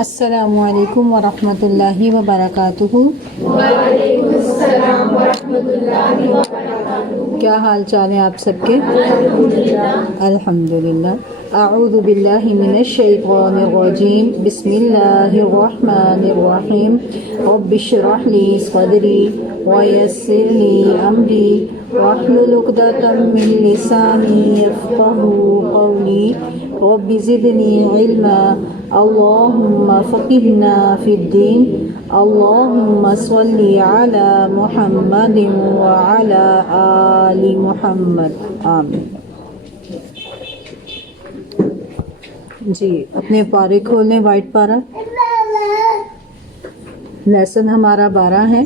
السلام علیکم ورحمۃ اللہ وبرکاتہ۔ وعلیکم السلام ورحمۃ اللہ وبرکاتہ۔ کیا حال چال ہے آپ سب کے؟ الحمدللہ۔ اعوذ باللہ من الشیطان الرجیم، بسم اللہ الرحمن الرحیم۔ رب اشرح لی صدری ویسر لی امری واحلل عقدۃ من لسانی یفقہوا قولی، رب زدنی علما، اللہم فقہنا فی الدین، اللہم صلی علی محمد وعلی آل محمد، آمین۔ جی اپنے پارے کھولیں، وائٹ پارہ۔ لیسن ہمارا 12 ہے،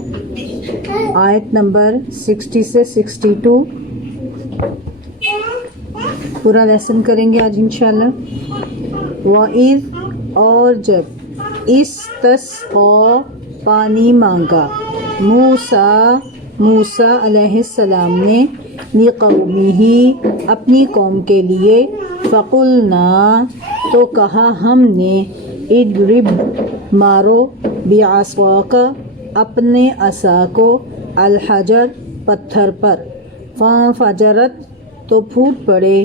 آیت نمبر 60 سے 62 پورا لیسن کریں گے آج انشاءاللہ۔ وَإِذْ، اور جب، اسْتَسْقَىٰ، پانی مانگا، موسیٰ علیہ السلام نے، لِقَوْمِهِ، اپنی قوم کے لیے، فَقُلْنَا، تو کہا ہم نے، اضرب، مارو، بِعَصَاكَ، اپنے عصا کو، الحجر، پتھر پر، فانفجرت، تو پھوٹ پڑے،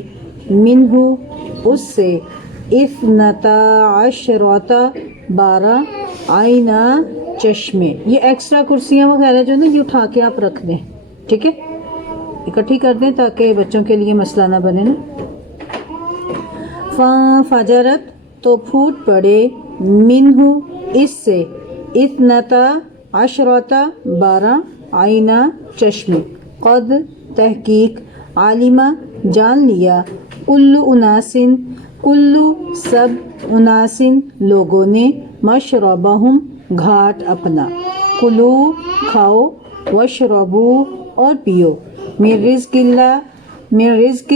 منہ، اس سے، اثنتا عشرۃ، 12، عینا، چشمے۔ یہ ایکسٹرا کرسیاں وغیرہ جو نا یہ اٹھا کے آپ رکھ دیں، ٹھیک ہے، اکٹھی کر دیں تاکہ بچوں کے لیے مسئلہ نہ بنے نا۔ فانفجرت، تو پھوٹ پڑے، منہ، اس سے، اثنتا عشرۃ، 12، عینا، چشمے، قد، تحقیق، علمہ، جان لیا، کل اناس، کل، سب، اناس، لوگوں نے، مشربہم، گھاٹ اپنا، کلو، کھاؤ، واشربو، اور پیو، من رزق اللہ، من رزق،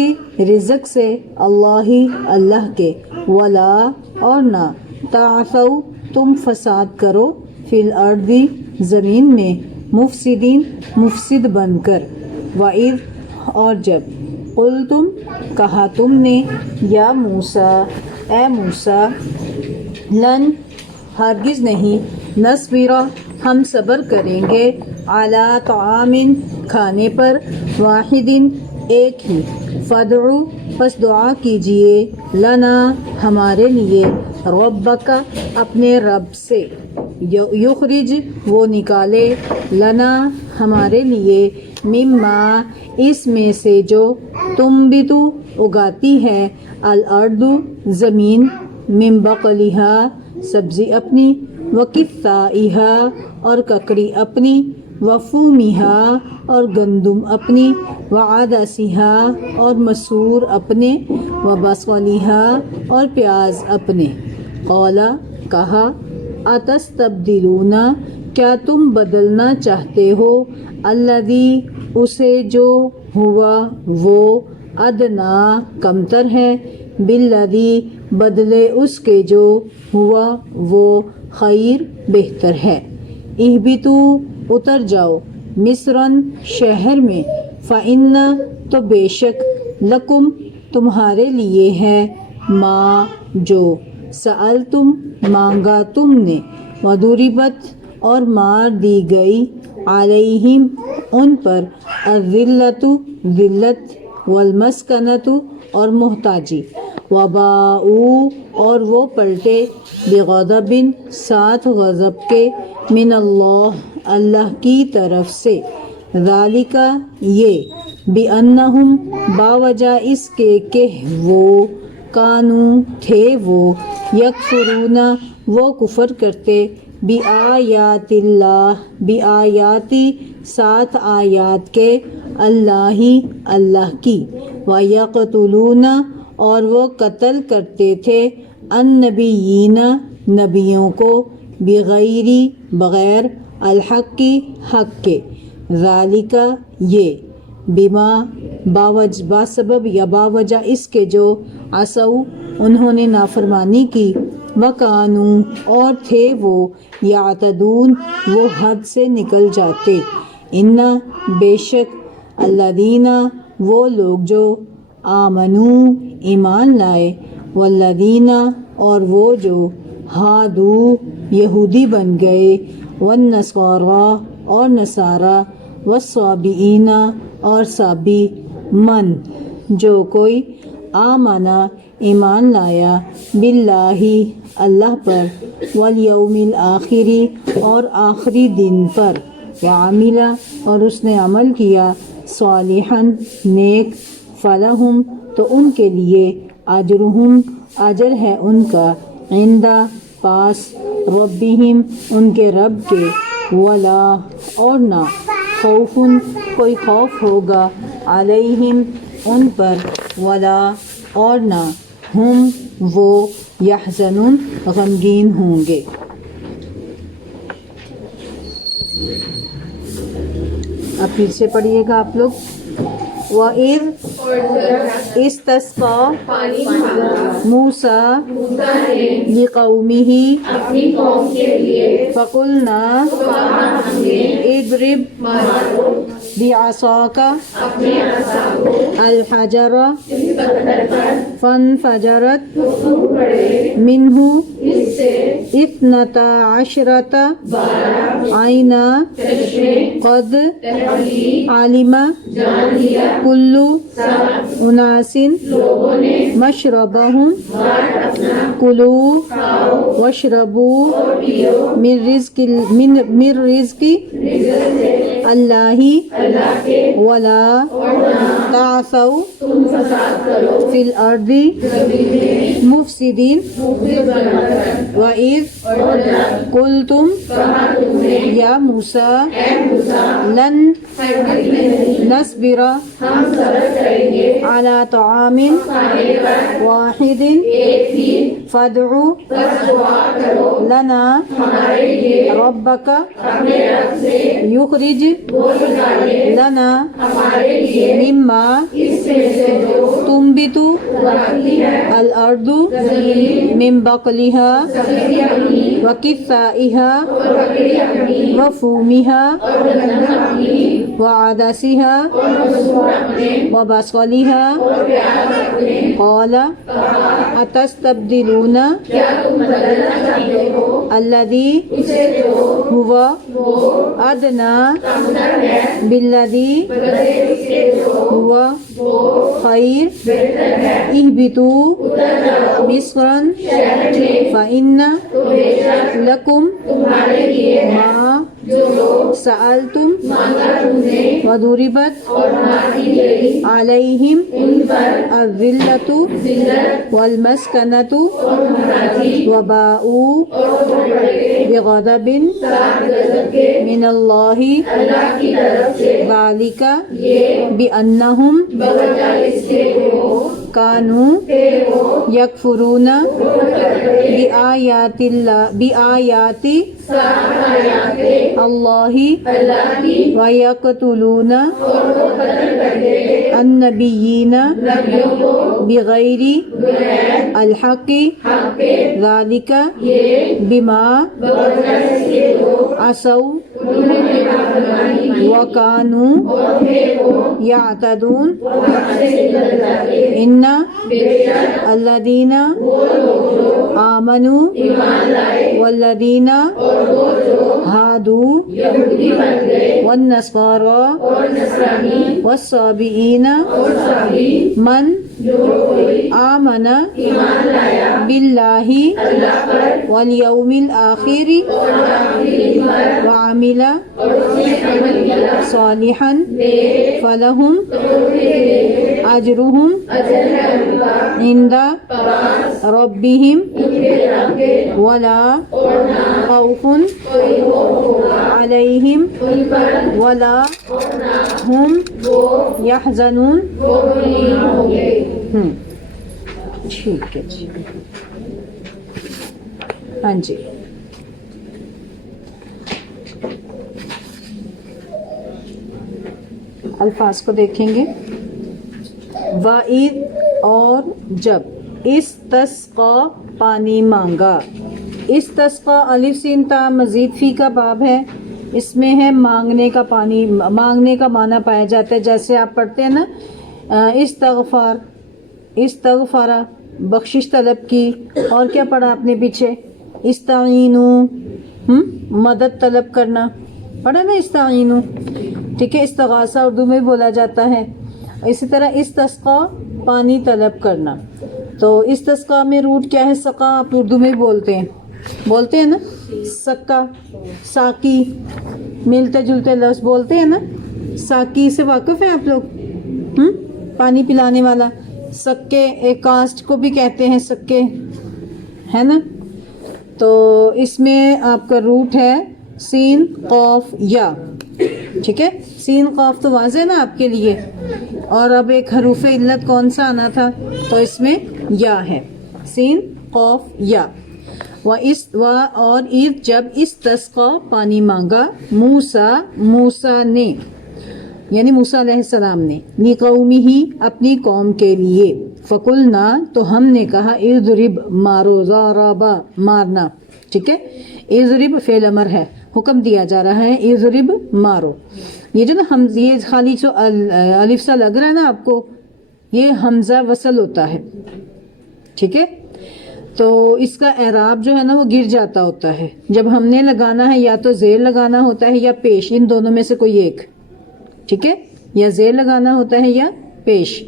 رزق سے، اللہ کے، ولا، اور نہ، تعثوا، تم فساد کرو، فی الارض، زمین میں، مفسدین، مفسد بن کر، وَإِذْ، اور جب، قلتم، کہا تم نے، یا موسیٰ، اے موسیٰ، لن، ہرگز نہیں، نصبر، ہم صبر کریں گے، علی طعام، کھانے پر، واحد، ایک ہی، فادع، پس دعا کیجئے، لنا، ہمارے لیے، ربک، اپنے رب سے، یخرج، وہ نکالے، لنا، ہمارے لیے، مما، اس میں سے جو، تنبت، اگاتی ہے، الارض، زمین، من بقلہا، سبزی اپنی، وقثائہا، اور ککڑی اپنی، وفومہا، اور گندم اپنی، وعدسہا، اور مسور اپنے، وبصلہا، اور پیاز اپنے، قال، کہا، اتستبدلون، کیا تم بدلنا چاہتے ہو، الذی، اسے جو، ہوا، وہ، ادنا، کمتر ہے، بالذی، بدلے اس کے جو، ہوا، وہ، خیر، بہتر ہے، اہبطوا، اتر جاؤ، مصرً، شہر میں، فإن، تو بے شک، لکم، تمہارے لیے ہے، ما، جو، سألتم، مانگا تم نے، وضربت، اور مار دی گئی، علیہم، ان پر، الذلۃ، ذلت، والمسکنۃ، اور محتاجی، وباءوا، اور وہ پلٹے، بغضب، ساتھ غضب کے، من اللہ کی طرف سے، ذالک، یہ، بأنہم، باوجہ اس کے کہ وہ، کانوا، تھے وہ، یکفرون، وہ کفر کرتے، بآیات اللہ، بآیاتی، ساتھ آیات کے، اللہ کی، ویقتلون، اور وہ قتل کرتے تھے، النبیین، نبیوں کو، بغیر، بغیر، الحق، حق کے، ذالک، یہ، بما، باسبب یا باوجہ اس کے جو، عصوا، انہوں نے نافرمانی کی، وکانوا، اور تھے وہ، یعتدون، وہ حد سے نکل جاتے، ان، بے شک، الذین، وہ لوگ جو، آمنوا، ایمان لائے، والذین، اور وہ جو، ہادو یہودی بن گئے، والنصارا اور نصارہ، والصابئین اور صابی، من جو کوئی آمنا ایمان لایا، باللہ اللہ پر، والیوم الآخری اور آخری دن پر، وعمل اور اس نے عمل کیا، صالحا نیک، فلہم تو ان کے لیے، اجرہم اجر ہے ان کا، عند پاس، ربہم ان کے رب کے، ولا اور نہ، خوف کوئی خوف ہوگا، علیہم ان پر، ولا اور نہ، ہم وہ، یحزنون غمگین ہوں گے۔ اب پھر سے پڑھیے گا آپ لوگ۔ وَإِذْ اسْتَسْقَىٰ پانی مانگا مُوسیٰ موسیٰ نے لِقَوْمِهِ اپنی قوم کے لیے، فَقُلْنَا کہا ہم نے، اضْرِبْ مارو بِعَصَاكَ اپنے عصا کو الْحَجَرَ اس پتھر پر، فَانْفَجَرَتْ تو پھوٹ پڑے مِنْهُ اس سے 12 عَيْنًا چشمے، قَدْ تحقیق عَلِمَ جان لیا كُلُّ سب أُنَاسٍ لوگوں نے مَشْرَبَهُمْ بات اپنا كُلُوا کھاؤ وَاشْرَبُوا اور پیو، من رزق اللہ اللہ کے، ولا اور نہ تعثوا تم فساد کرو فی الارض زمین میں مفسدین مفسد بنا کر، وَإِذْ اور جب قُلْتُمْ کہا تم نے، یا موسیٰ اے موسیٰ لن ہرگز نہیں نصبر ہم صبر کریں گے على طعام کھانے پر واحد ایک ہی، فادع بس دعا کرو لنا ہمارے لیے ربک اپنے رب سے، یخرج وہ نکالے لنا ہمارے لیے مما اس میں سے جو تنبت اگاتی ہے الارض زمین، من بقلها سبزی اپنی وكثائها اور بکری اپنی وفومها اور گندم اپنی وعدسها اور مسور اپنے وبصلها اور پیاز اپنے، قال کہا اتستبدلون کیا تم بدلنا چاہتے ہو الذي اسے جو هو وہ ادنى کمتر ہے، بالذي بدلے اس کے جو هو وہ خير بہتر ہے، اهبطوا اتر جاؤ مصرا شہر میں، فإن تو بے شک لكم تمہارے لیے ہے ما جو لوگ سألتم مانگا تم نے، وضربت اور مار دی گئی عليهم ان پر الذلة ذلت والمسكنة اور محتاجی، وباءوا اور وہ پڑے بغضب ساتھ غضب کے من الله اللہ کی طرف سے، ذلك یہ بأنهم بوجہ اس کے وہ كانوا تھے وہ يكفرون بآيات ساتھ آیاتِ الله اللہ کی، ويقتلون اور وہ قتل کرتے تھے النبيين نبیوں کو بغير بغیر الحق حق کے، ذلك یہ بما بوجہ اس کے جو عصوا انہوں نے نافرمانی کی وكانوا اور تھے وہ يعتدون اور حد سے نکل جاتے، إن بے شک الذين وہ لوگ جو آمنوا ایمان لائے والذين اور وہ جو هادوا یہودی بن گئے والنصارى اور نصرانی والصابئين اور صابی، من جو کوئی آمن ایمان لایا بالله اللہ پر واليوم الآخر اور آخری دن پر، وعمل اور اس نے عمل کیا صالحا نیک، فلهم تو ان کے لیے أجرهم اجر ہے ان کا عند پاس ربهم ان کے رب کے، ولا اور نہ خوف کوئی خوف ہوگا عليهم ان پر، ولا اور نہ هم وہ يحزنون۔ غمگین ہوں گے۔ ٹھیک ہے جی، ہاں جی، الفاظ کو دیکھیں گے۔ وَإِذْ اور جب، استسقا پانی مانگا، استسقا الف سین تا مزید فی کا باب ہے، اس میں ہے مانگنے کا پانی، مانگنے کا معنی پایا جاتا ہے، جیسے آپ پڑھتے ہیں نا استغفر بخشش طلب کی، اور کیا پڑھا آپ نے پیچھے، استعینو مدد طلب کرنا، پڑھا نا استعینو، ٹھیک ہے. استغاثہ اردو میں بولا جاتا ہے. اسی طرح استسقا پانی طلب کرنا. تو استسقا میں روٹ کیا ہے؟ سقا آپ اردو میں بولتے ہیں نا. سکا، ساقی، ملتے جلتے لفظ بولتے ہیں نا. ساقی سے واقف ہیں آپ لوگ؟ پانی پلانے والا. سکے ایک کاسٹ کو بھی کہتے ہیں سکے، ہے نا. تو اس میں آپ کا روٹ ہے سین قاف یا، ٹھیک ہے. سین قاف تو واضح ہے نا آپ کے لیے. اور اب ایک حروف علت کون سا آنا تھا؟ تو اس میں یا ہے، سین قاف یا. اور عید جب استسقا پانی مانگا، موسیٰ نے یعنی موسیٰ علیہ السلام نے، لِقَوْمِهِ اپنی قوم کے لیے، فَقُلْنَا تو ہم نے کہا، اضرب مارو، ضربا مارنا، ٹھیک ہے. اضرب فعل امر ہے، حکم دیا جا رہا ہے اضرب مارو. یہ جو نا ہم یہ خالی جو الف سا لگ رہا ہے نا آپ کو، یہ حمزہ وصل ہوتا ہے، ٹھیک ہے. تو اس کا اعراب جو ہے نا وہ گر جاتا ہوتا ہے. جب ہم نے لگانا ہے یا تو زیر لگانا ہوتا ہے یا پیش، ان دونوں میں سے کوئی ایک، ٹھیک ہے. یا زیر لگانا ہوتا ہے یا پیش.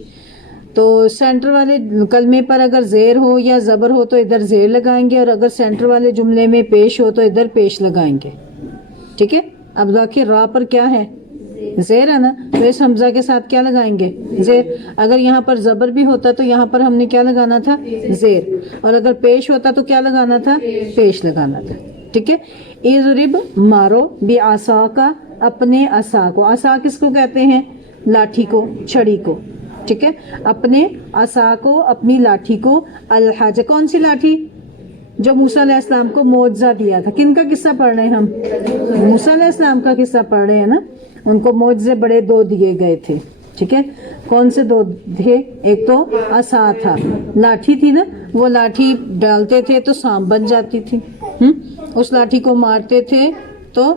تو سینٹر والے کلمے پر اگر زیر ہو یا زبر ہو تو ادھر زیر لگائیں گے، اور اگر سینٹر والے جملے میں پیش ہو تو ادھر پیش لگائیں گے، ٹھیک ہے. اب باقی را پر کیا ہے؟ زیر ہے نا، تو اس حمزہ کے ساتھ کیا لگائیں گے؟ زیر. اگر یہاں پر زبر بھی ہوتا تو یہاں پر ہم نے کیا لگانا تھا؟ زیر. اور اگر پیش ہوتا تو کیا لگانا تھا؟ پیش لگانا تھا، ٹھیک ہے. اضرب مارو، بعصاک اپنے عصا کو. عصا کس کو کہتے ہیں؟ لاٹھی کو، چھڑی کو، ٹھیک ہے. اپنے عصا کو، اپنی لاٹھی کو. الحج کون سی لاٹھی؟ جو موسیٰ علیہ السلام کو معجزہ دیا تھا. کن کا قصہ پڑھ رہے ہیں ہم؟ موسیٰ علیہ السلام کا قصہ پڑھ رہے ہیں نا. ان کو معجزے بڑے دو دیے گئے تھے، ٹھیک ہے. کون سے دو تھے؟ ایک تو عصا تھا، لاٹھی تھی نا، وہ لاٹھی ڈالتے تھے تو سانپ بن جاتی تھی. اس لاٹھی کو مارتے تھے تو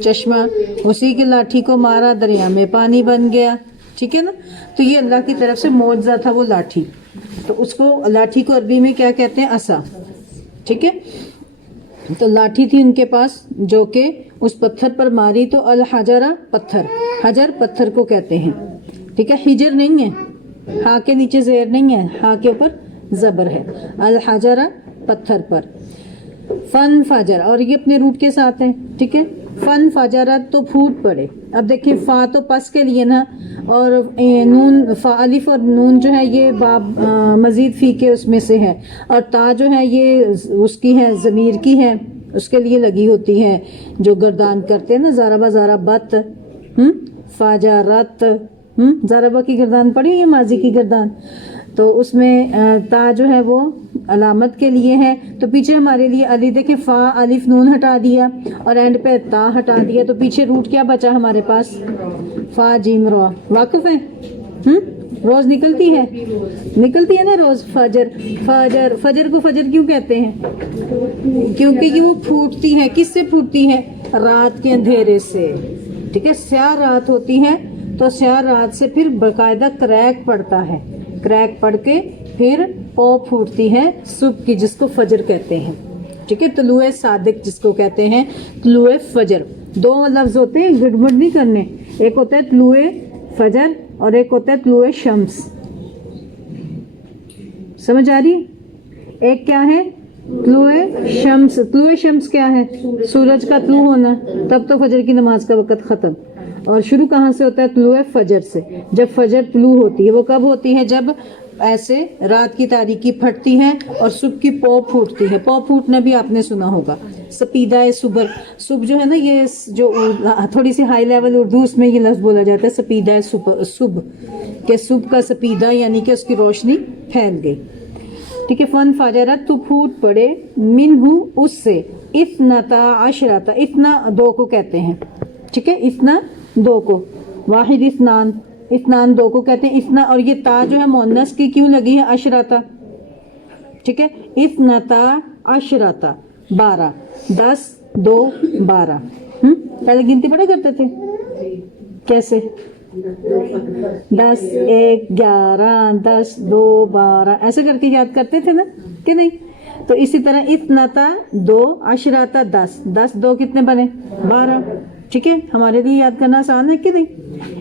چشمہ، اسی کی لاٹھی کو مارا دریا میں پانی بن گیا، ٹھیک ہے نا. تو یہ اللہ کی طرف سے معجزہ تھا وہ لاٹھی. تو اس کو لاٹھی کو عربی میں کیا کہتے ہیں؟ عصا، ٹھیک ہے. تو لاٹھی تھی ان کے پاس جو کہ اس پتھر پر ماری تو الحجرہ پتھر، حجر پتھر کو کہتے ہیں، ٹھیک ہے. ہجر نہیں ہے، ہاں کے نیچے زیر نہیں ہے، ہاں کے اوپر زبر ہے. الحجرہ پتھر پر. فن فجر، اور یہ اپنے روٹ کے ساتھ ہے، ٹھیک ہے. فن فجرت تو پھوٹ پڑے. اب دیکھیں فا تو پس کے لیے نا، اور نون، فا الف اور نون جو ہے یہ باب مزید فی کے اس میں سے ہے، اور تا جو ہے یہ اس کی ہے، ضمیر کی ہے، اس کے لیے لگی ہوتی ہے جو گردان کرتے ہیں نا، ضربہ ضربت، فجرت، ضربہ کی گردان پڑی ہے، ماضی کی گردان. تو اس میں تا جو ہے وہ علامت کے لیے ہے. تو پیچھے ہمارے لیے علی، دیکھیں فا الف نون ہٹا دیا اور اینڈ پہ تا ہٹا دیا، تو پیچھے روٹ کیا بچا ہمارے پاس؟ فا جیم را. واقف ہے؟ روز نکلتی ہے نا روز. فجر کو فجر کیوں کہتے ہیں؟ کیونکہ یہ وہ پھوٹتی ہے. کس سے پھوٹتی ہے؟ رات کے اندھیرے سے، ٹھیک ہے. سیاہ رات ہوتی ہے تو سیاہ رات سے پھر باقاعدہ کریک پڑتا ہے، کریک پڑ کے پھر پو پھوٹتی ہے صبح کی، جس کو فجر کہتے ہیں، ٹھیک ہے. طلوع صادق جس کو کہتے ہیں، طلوع فجر. دو لفظ ہوتے ہیں، گڑبڑ نہیں کرنے. ایک ہوتا ہے طلوع فجر اور ایک ہوتا ہے طلوع شمس. سمجھ آ رہی؟ ایک کیا ہے؟ طلوع شمس. طلوع شمس کیا ہے؟ سورج کا طلوع ہونا، تب تو فجر کی نماز کا وقت ختم. اور شروع کہاں سے ہوتا ہے؟ طلوع فجر سے. جب فجر طلوع ہوتی ہے وہ کب ہوتی ہے؟ جب ایسے رات کی تاریکی پھٹتی ہے اور صبح کی پو پھوٹتی ہے. پو پھوٹنا بھی آپ نے سنا ہوگا. سپیدہ صبح، صبح جو ہے نا، یہ جو تھوڑی سی ہائی لیول اردو اس میں یہ لفظ بولا جاتا ہے سپیدہ صبح، کہ صبح کا سپیدہ یعنی کہ اس کی روشنی پھیل گئی، ٹھیک ہے. فن فجرت تو پھوٹ پڑے، منہ اس سے، اثنتا عشرتا، اتنا دو کو کہتے ہیں، ٹھیک ہے. اتنا دو کو، واحد اثنان، اثنان دو کو کہتے ہیں. اتنا، اور یہ تا جو ہے مؤنث کی کیوں لگی ہے؟ عشرتا، ٹھیک ہے. اثنتا عشرتا، 12، 10 2 12. پہلے گنتی پڑھا کرتے تھے کیسے؟ 10 1 11 10 2 12 ایسے کر کے یاد کرتے تھے نا، کہ نہیں؟ تو اسی طرح اتنتا دو عشرتا 10 10 2 کتنے بنے 12. ٹھیک ہے, ہمارے لیے یاد کرنا آسان ہے کہ نہیں.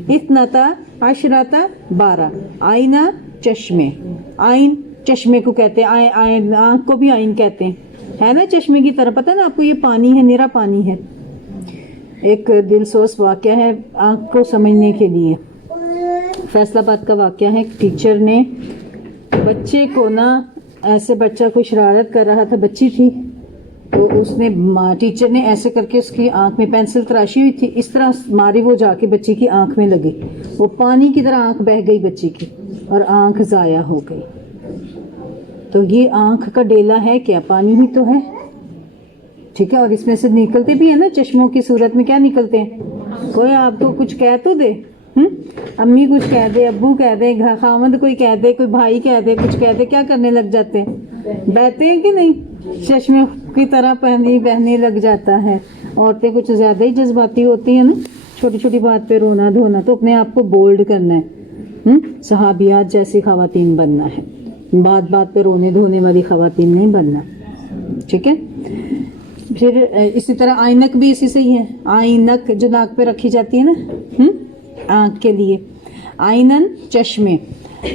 اتنتا عشرتا 12. آئینہ چشمے, آئین چشمے کو کہتے ہیں, آنکھ کو بھی آئین کہتے ہیں, ہے نا چشمے کی طرح. پتہ نا آپ کو یہ پانی ہے, نیرا پانی ہے. ایک دلسوز واقعہ ہے آنکھ کو سمجھنے کے لیے. فیصل آباد کا واقعہ ہے. ایک ٹیچر نے بچے کو نا, ایسے بچہ کوئی شرارت کر رہا تھا, بچی تھی, تو اس نے ٹیچر نے ایسے کر کے اس کی آنکھ میں پینسل تراشی ہوئی تھی, اس طرح ماری, وہ جا کے بچی کی آنکھ میں لگی. وہ پانی کی طرح آنکھ بہہ گئی بچی کی, اور آنکھ ضائع ہو گئی. تو یہ آنکھ کا ڈیلا ہے کیا؟ پانی ہی تو ہے. ٹھیک ہے, اور اس میں سے نکلتے بھی ہیں نا چشموں کی صورت میں. کیا نکلتے ہیں؟ کوئی آپ کو کچھ کہہ تو دے, امی کچھ کہہ دے, ابو کہہ دے, خامد کوئی کہہ دے, کوئی بھائی کہہ دے, کچھ کہہ دے, کیا کرنے لگ جاتے ہیں؟ بہتے ہیں کہ نہیں؟ چشمے کی طرح بہنے لگ جاتا ہے. عورتیں کچھ زیادہ ہی جذباتی ہوتی ہیں نا, چھوٹی چھوٹی بات پہ رونا دھونا. تو اپنے آپ کو بولڈ کرنا ہے, صحابیات جیسی خواتین بننا ہے, بات بات پہ رونے دھونے والی خواتین نہیں بننا. ٹھیک ہے. پھر اسی طرح آئینک بھی اسی سے ہی ہے. آئینک جو ناک پہ رکھی جاتی ہے نا آنکھ کے لیے. آئینن چشمے.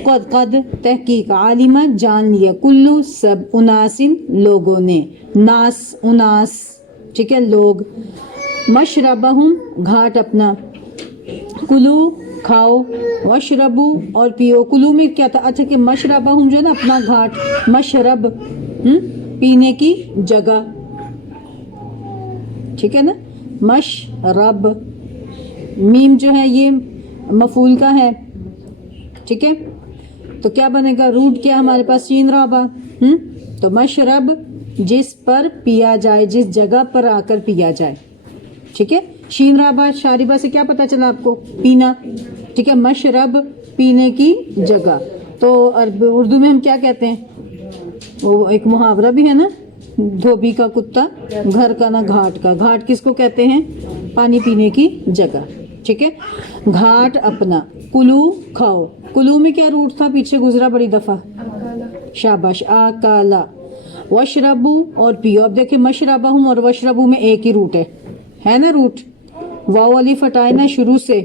قد تحقیق عالمہ جان لیا, کلو سب اناسن لوگوں نے, ناس اناس, ٹھیک ہے لوگ. مشربہم گھاٹ اپنا, کلو کھاؤ, وشربو اور پیو. کلو میں کیا تھا؟ اچھا کہ مشربہم جو ہے نا اپنا گھاٹ, مشرب پینے کی جگہ. ٹھیک ہے نا. مشرب میم جو ہے یہ مفعول کا ہے. ٹھیک ہے, تو کیا بنے گا؟ روٹ کیا ہمارے پاس؟ شین رابا. تو مشرب جس پر پیا جائے, جس جگہ پر آ کر پیا جائے. ٹھیک ہے, شین رابا شاربہ سے کیا پتا چلا آپ کو؟ پینا. ٹھیک ہے, مشرب پینے کی جگہ. تو اردو میں ہم کیا کہتے ہیں؟ وہ ایک محاورہ بھی ہے نا, دھوبی کا کتا گھر کا نہ گھاٹ کا. گھاٹ کس کو کہتے ہیں؟ پانی پینے کی جگہ. ٹھیک ہے, گھاٹ اپنا. کلو کھاؤ. کلو میں کیا روٹ تھا؟ پیچھے گزرا بڑی دفعہ. شاباش, آکالا. وشربو اور پیو. اب دیکھیں مشربہم اور وشربو میں ایک ہی روٹ ہے نا روٹ. واو الف ہٹائے نا شروع سے,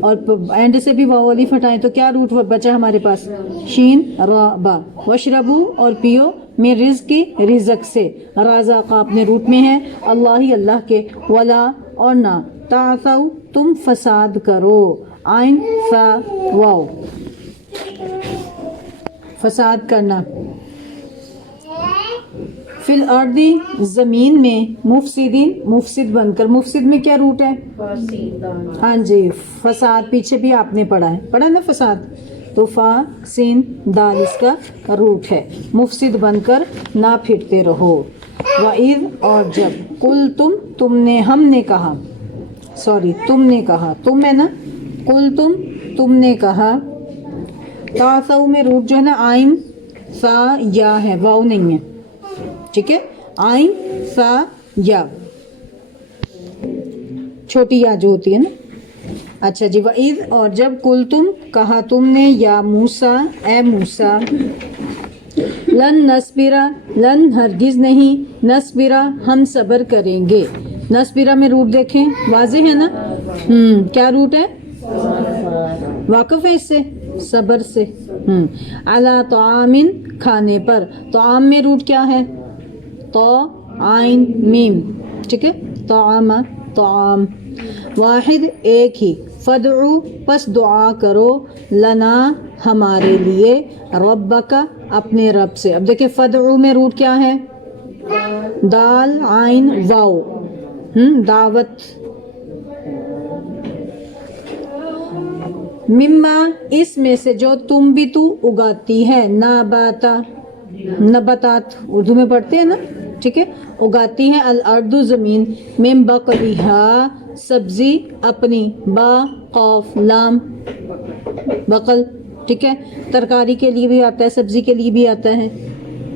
اور اینڈ سے بھی واو الف ہٹائیں, تو کیا روٹ بچا ہمارے پاس؟ شین را با. وشربو اور پیو میں رزق کی, رزق سے. رازق اپنے روٹ میں ہے, اللہ ہی اللہ کے. ولا اور نہ, تعثوا تم فساد کرو. عین فا واو, فساد کرنا. فی الارض زمین میں, مفسدین مفسد بن کر. مفسد میں کیا روٹ ہے؟ ہاں جی, فساد. پیچھے بھی آپ نے پڑھا نا فساد. تو فا سین دال اس کا روٹ ہے. مفسد بن کر نہ پھرتے رہو. وَإِذْ اور جب, قُلْ تم نے, ہم نے کہا, سوری تم نے کہا, تم ہے نا, قُلْ تم نے کہا. تعثوا میں روٹ جو ہے نا آئین سا یا ہے, واو نہیں ہے. ٹھیک ہے, آئین سا یا, چھوٹی یا جو ہوتی ہے نا. اچھا جی. وَإِذْ اور جب, قُلْ تم کہا تم نے, یا موسیٰ اے موسیٰ, لن نصبرا لن ہرگز نہیں, نصبرا ہم صبر کریں گے. نصبرا میں روٹ دیکھیں, واضح ہے نا. کیا روٹ ہے؟ واقف ہے اس سے, صبر سے. علی طعام کھانے پر. طعام میں روٹ کیا ہے؟ تو عین میم. ٹھیک ہے, طعام طعام. واحد ایک ہی. فدعو پس دعا کرو, لنا ہمارے لیے, ربک اپنے رب سے. اب دیکھیں فدعو میں روٹ کیا ہے؟ دال عین واو, دعوت. مما اس میں سے, جو تم بھی تو اگاتی ہے, نباتا نباتات اردو میں پڑھتے ہیں نا. ٹھیک ہے, اگاتی ہے. الارض زمین, من بقلھا سبزی اپنی, با قاف لام بقل. ٹھیک ہے, ترکاری کے لیے بھی آتا ہے, سبزی کے لیے بھی آتا ہے.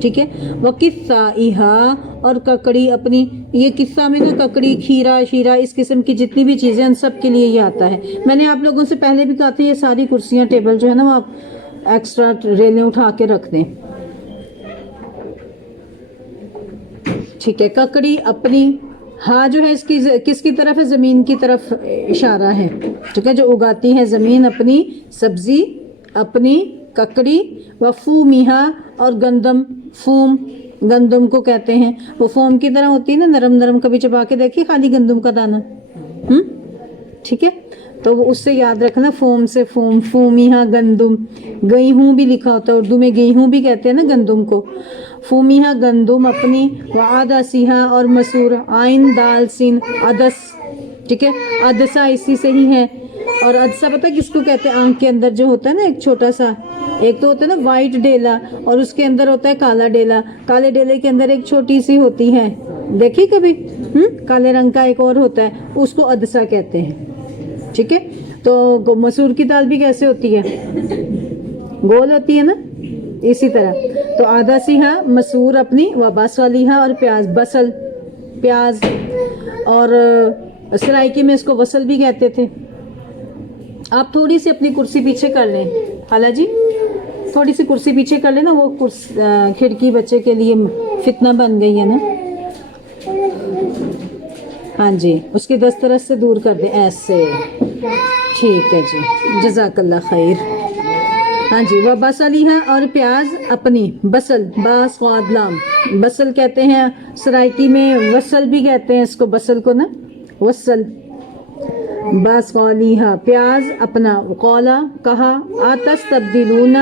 ٹھیک ہے, وقصائھا اور ککڑی اپنی. یہ قصہ میں نا ککڑی, کھیرا شیرا, اس قسم کی جتنی بھی چیزیں ان سب کے لیے یہ آتا ہے. میں نے آپ لوگوں سے پہلے بھی کہا تھا یہ ساری کرسیاں ٹیبل جو ہے نا وہ آپ ایکسٹرا ریلیں اٹھا کے رکھ دیں. ٹھیک ہے. ککڑی اپنی، ہاں جو ہے اس کی کس کی طرف ہے؟ زمین کی طرف اشارہ ہے. ٹھیک ہے، جو اگاتی ہے زمین اپنی سبزی، اپنی ککڑی. وفومیہا اور گندم، فوم گندم کو کہتے ہیں. وہ فوم کی طرح ہوتی ہے نا، نرم نرم. کبھی چبا کے دیکھیے خالی گندم کا دانہ. ٹھیک ہے، تو وہ اس سے یاد رکھنا، فوم سے فوم. فومیہا گندم. گیہوں بھی لکھا ہوتا ہے اردو میں، گیہوں بھی کہتے ہیں نا گندم کو. فومیہا گندم اپنی. وعدسیہا اور مسور، عین دال سین عدس. ٹھیک ہے، عدسہ اسی سے ہی ہے. اور عدسہ پتہ کس کو کہتے ہیں؟ آنکھ کے اندر جو ہوتا ہے نا ایک چھوٹا سا، ایک تو ہوتا ہے نا وائٹ ڈیلا، اور اس کے اندر ہوتا ہے کالا ڈیلا. کالے ڈیلے کے اندر ایک چھوٹی سی ہوتی ہے، دیکھی کبھی؟ کالے رنگ کا ایک اور ہوتا ہے، اس کو عدسہ کہتے ہیں. ٹھیک ہے، تو مسور کی دال بھی کیسے ہوتی ہے؟ گول ہوتی ہے نا، اسی طرح. تو عدسیہا مسور اپنی. وبصلیہا اور پیاز، بصل پیاز. اور سرائکی میں اس کو وصل بھی کہتے تھے. آپ تھوڑی سی اپنی کرسی پیچھے کر لیں خالہ جی، تھوڑی سی کرسی پیچھے کر لیں نا، وہ کھڑکی بچے کے لیے فتنہ بن گئی ہے نا. ہاں جی، اس کی دسترس سے دور کر دیں ایسے. ٹھیک ہے جی، جزاک اللہ خیر. ہاں جی، وبصلیہا اور پیاز اپنی. بصل با صاد لام، بصل کہتے ہیں سرائکی میں. وصل بھی کہتے ہیں اس کو، بصل کو نا، وصل. بصلیہا پیاز اپنا. قولا کہا. اتستبدلون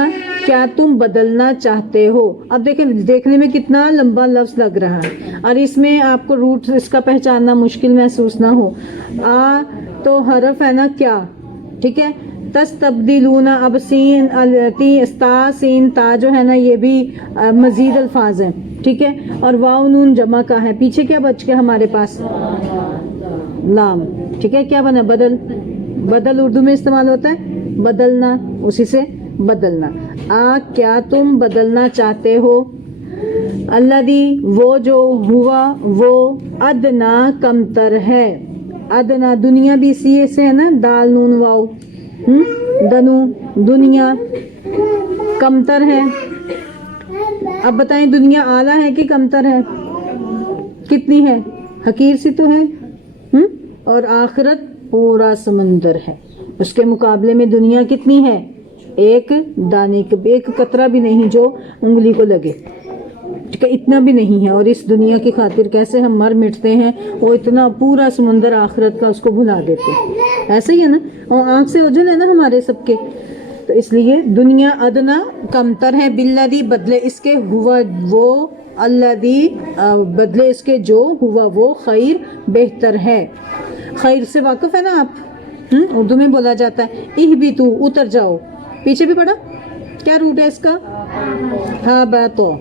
کیا تم بدلنا چاہتے ہو. اب دیکھیں، دیکھنے میں کتنا لمبا لفظ لگ رہا ہے، اور اس میں آپ کو روٹ اس کا پہچاننا مشکل محسوس نہ ہو. تو حرف ہے نا کیا. ٹھیک ہے، تستبدلون. اب سین تا سین تا جو ہے نا، یہ بھی مزید الفاظ ہیں. ٹھیک ہے، اور واو نون جمع کا ہے. پیچھے کیا بچ گیا ہمارے پاس؟ لام. ٹھیک ہے، کیا بنا؟ بدل. بدل اردو میں استعمال ہوتا ہے بدلنا، اسی سے بدلنا. کیا تم بدلنا چاہتے ہو. الذی وہ جو، ہوا وہ، ادنا کمتر ہے. ادنا دنیا بھی اسی سے ہے نا، دال نون واو. دنو دنیا کمتر ہے. اب بتائیں دنیا اعلیٰ ہے کہ کمتر ہے؟ کتنی ہے؟ حقیر سی تو ہے. اور آخرت پورا سمندر ہے. اس کے مقابلے میں دنیا کتنی ہے؟ ایک دانے کا، ایک قطرہ بھی نہیں جو انگلی کو لگے. ٹھیک ہے، اتنا بھی نہیں ہے. اور اس دنیا کی خاطر کیسے ہم مر مٹتے ہیں. وہ اتنا پورا سمندر آخرت کا، اس کو بھلا دیتے ہیں. ایسا ہی ہے نا، اور آنکھ سے اوجھل ہے نا ہمارے سب کے. تو اس لیے دنیا ادنا کمتر ہے. بالذی بدلے اس کے، ہوا وہ، الذی بدلے اس کے جو، ہوا وہ، خیر بہتر ہے. خیر سے واقف ہے نا آپ؟ اردو میں بولا جاتا ہے اہبتو اتر جاؤ. پیچھے بھی پڑھا، کیا روٹ ہے اس کا؟ ہابتو.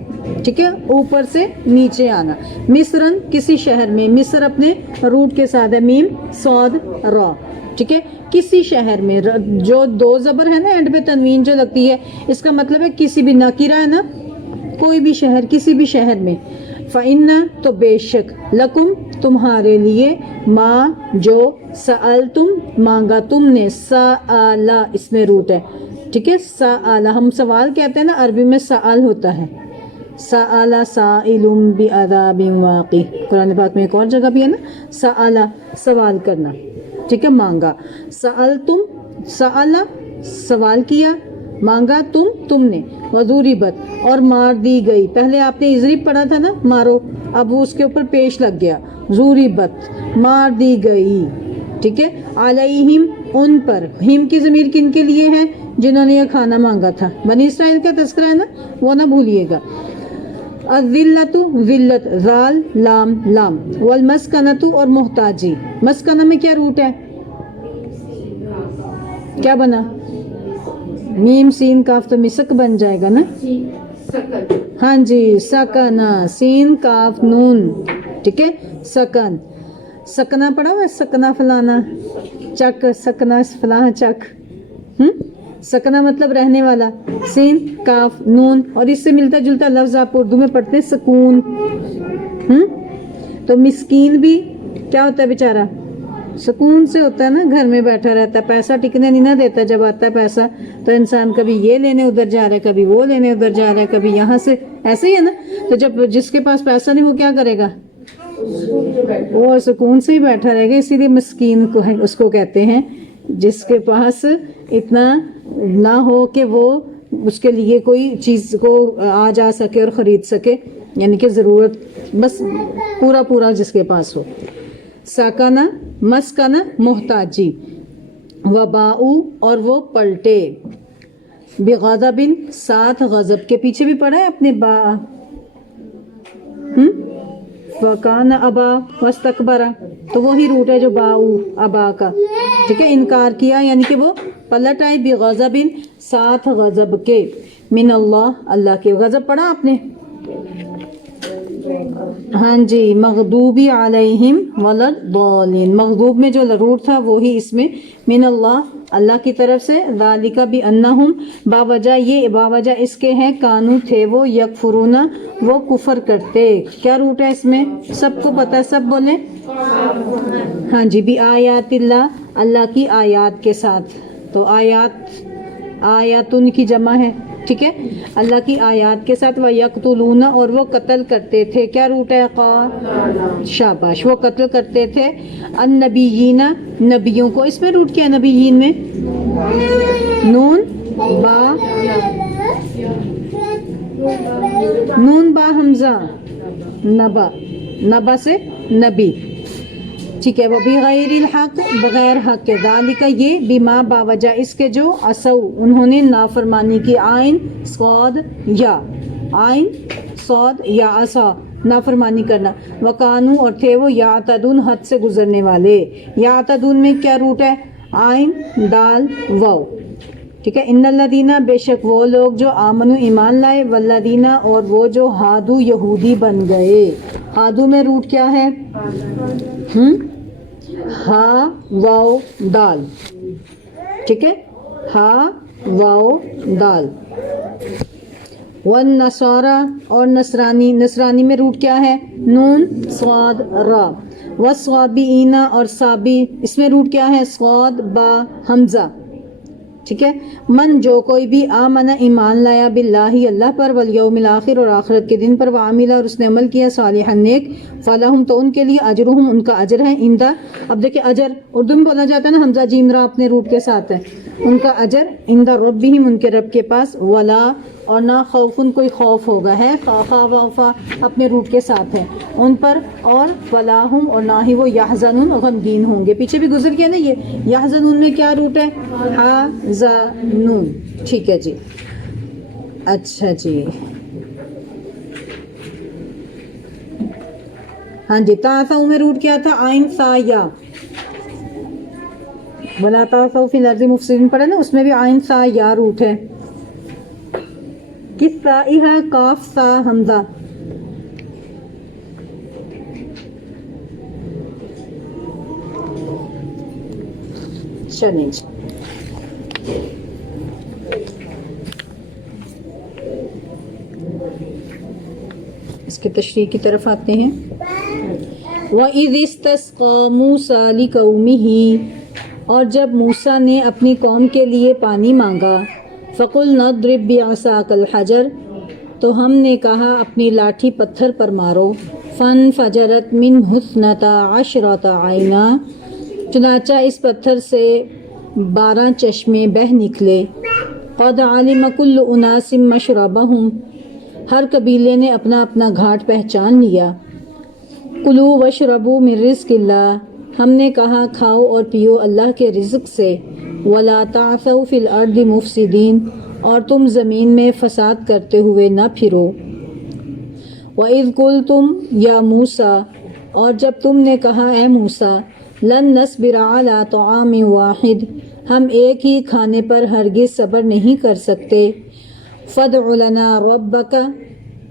ٹھیک ہے، اوپر سے نیچے آنا. مصرن کسی شہر میں. مصر اپنے روٹ کے ساتھ ہے، میم صاد را. ٹھیک ہے، کسی شہر میں. جو دو زبر ہے نا اینڈ پہ تنوین جو لگتی ہے، اس کا مطلب ہے کسی بھی، نکرہ ہے نا، کوئی بھی شہر، کسی بھی شہر میں. فَإِنَّ تو بے شک، لکم تمہارے لیے، ما جو، سألتم مانگا تم نے. سألا اس میں روٹ ہے. ٹھیک ہے، سألا ہم سوال کہتے ہیں نا، عربی میں سأل ہوتا ہے. سألا سائل بعذاب واقع. قرآن پاک میں ایک اور جگہ بھی ہے نا، سألا سوال کرنا. ٹھیک ہے، مانگا. سألتم سألا سوال کیا، مانگا تم نے. وضربت اور مار دی گئی. پہلے آپ نے اضرب پڑھا تھا نا، مارو، اب وہ اس کے اوپر پیش لگ گیا. ضربت مار دی گئی. ٹھیک ہے، علیہم ان پر. ہم کی ضمیر کن کے لیے ہے؟ جنہوں نے یہ کھانا مانگا تھا. بنی اسرائیل کا تذکرہ ہے نا، وہ نہ بھولیے گا. الذلت ذلت، ذال لام لام. والمسکنت اور محتاجی. مسکنہ میں کیا روٹ ہے؟ کیا بنا؟ میم سین کاف تو مسک بن جائے گا نا. ہاں جی، سکنا سین کاف نون. ٹھیک ہے، سکن. سکنا پڑھا ہوا ہے، سکنا فلانا چک، سکنا فلاں چک. سکنا مطلب رہنے والا. سین کاف نون، اور اس سے ملتا جلتا لفظ آپ اردو میں پڑھتے ہیں سکون. تو مسکین بھی کیا ہوتا ہے بیچارہ؟ سکون سے ہوتا ہے نا, گھر میں بیٹھا رہتا ہے, پیسہ ٹکنے نہیں نہ دیتا. جب آتا ہے پیسہ تو انسان کبھی یہ لینے ادھر جا رہا ہے, کبھی وہ لینے ادھر جا رہا ہے, کبھی یہاں سے, ایسے ہی ہے نا. تو جب جس کے پاس پیسہ نہیں وہ کیا کرے گا, وہ سکون سے ہی بیٹھا رہے گا. اسی لیے مسکین کو اس کو کہتے ہیں جس کے پاس اتنا نہ ہو کہ وہ اس کے لیے کوئی چیز کو آ جا سکے اور خرید سکے, یعنی کہ ضرورت بس پورا پورا جس کے پاس ہو. ساکانہ مسکانہ محتاجی, وباؤ اور وہ پلٹے, بغضب ساتھ غضب کے پیچھے بھی پڑھا ہے اپنے با, وکان ابا واستکبرا, تو وہی روٹ ہے جو باؤ ابا کا, ٹھیک ہے, انکار کیا یعنی کہ وہ پلٹ آئے, بغضب ساتھ غضب کے, من اللہ اللہ کے. غضب پڑھا آپ نے, ہاں جی, مغضوبی علیہم ولاضالین, مغضوب میں جو روٹ تھا وہی اس میں من اللہ اللہ کی طرف سے, ذالک بانہم باوجہ, یہ باوجہ اس کے ہیں, کانو تھے وہ, یکفرون وہ کفر کرتے. کیا روٹ ہے اس میں, سب کو پتہ ہے, سب بولیں ہاں جی, بھی آیات اللہ اللہ کی آیات کے ساتھ. تو آیاتن کی جمع ہے, ٹھیک ہے, اللہ کی آیات کے ساتھ. وَيَقْتُلُونَ اور وہ قتل کرتے تھے. کیا روٹ ہے, شاباش, وہ قتل کرتے تھے النبیین نبیوں کو. اس میں روٹ کیا ہے نبیین میں, نون با حمزہ, نبا, نبا سے نبی, ٹھیک ہے. وہ بغیر الحق بغیر حق کے, ذالک یہ, بما باوجہ اس کے جو, عصوا انہوں نے نافرمانی کی, عین صاد یا, عین صاد یا, عصا نافرمانی کرنا, وکانو اور تھے وہ, یعتدون حد سے گزرنے والے. یعتدون میں کیا روٹ ہے, عین دال واو, ٹھیک ہے. ان الذین بے شک وہ لوگ جو آمنو ایمان لائے, والذین اور وہ جو ہادو یہودی بن گئے. ہادو میں روٹ کیا ہے, ہا واو دال, ٹھیک ہے, ہا واو دال. والنصارى اور نصرانی, نصرانی میں روٹ کیا ہے, نون صاد را. والصابئین اور صابی, اس میں روٹ کیا ہے, صاد با حمزہ, ٹھیک ہے. من جو کوئی بھی, آمن ایمان لایا, باللہ اللہ پر, والیوم الاخر اور آخرت کے دن پر, وعمل اور اس نے عمل کیا, صالحا نیک, فلہم تو ان کے لیے, اجرہم ان کا اجر ہے, عندہ, اب دیکھیں اجر اردو میں بولا جاتا ہے نا, حمزہ جیم را اپنے روٹ کے ساتھ ہے, ان کا اجر عند ربہم ان کے رب کے پاس, ولا اور نہ خوفن کوئی خوف ہوگا, ہے خا وفا اپنے روٹ کے ساتھ ہے ان پر, اور فلاحم اور نہ ہی وہ, یحزنون غمگین ہوں گے. پیچھے بھی گزر گیا نا یہ, یحزنون میں کیا روٹ ہے, حزنون, ٹھیک ہے جی. اچھا جی, ہاں جی. تاسو میں روٹ کیا تھا, عین سا یا, ولا تاسو فی الارض مفسدین پڑھا نا, اس میں بھی عین سا یا روٹ ہے. کس سائی ہے, کاف سا حمزہ, چلیں جی. اس کے تشریح کی طرف آتے ہیں. وَإِذِ اسْتَسْقَىٰ مُوسَىٰ لِقَوْمِهِ اور جب موسیٰ نے اپنی قوم کے لیے پانی مانگا, فَقُلْنَا اضْرِب بِعَصَاكَ الْحَجَرَ تو ہم نے کہا اپنی لاٹھی پتھر پر مارو, فَانْفَجَرَتْ مِنْهُ اثْنَتَا عَشْرَةَ عَيْنًا چنانچہ اس پتھر سے 12 چشمے بہہ نکلے. قَدْ عَلِمَ كُلُّ أُنَاسٍ مَشْرَبَهُمْ ہر قبیلے نے اپنا اپنا گھاٹ پہچان لیا. کلوا واشربوا من رزق اللہ ہم نے کہا کھاؤ اور پیو اللہ کے رزق سے. ولا تعثوا فی الارض مفسدین اور تم زمین میں فساد کرتے ہوئے نہ پھرو. وَإِذْ قُلْتُمْ یا موسیٰ اور جب تم نے کہا اے موسیٰ, لن نصبر علی طعام واحد ہم ایک ہی کھانے پر ہرگز صبر نہیں کر سکتے. فادع لنا ربک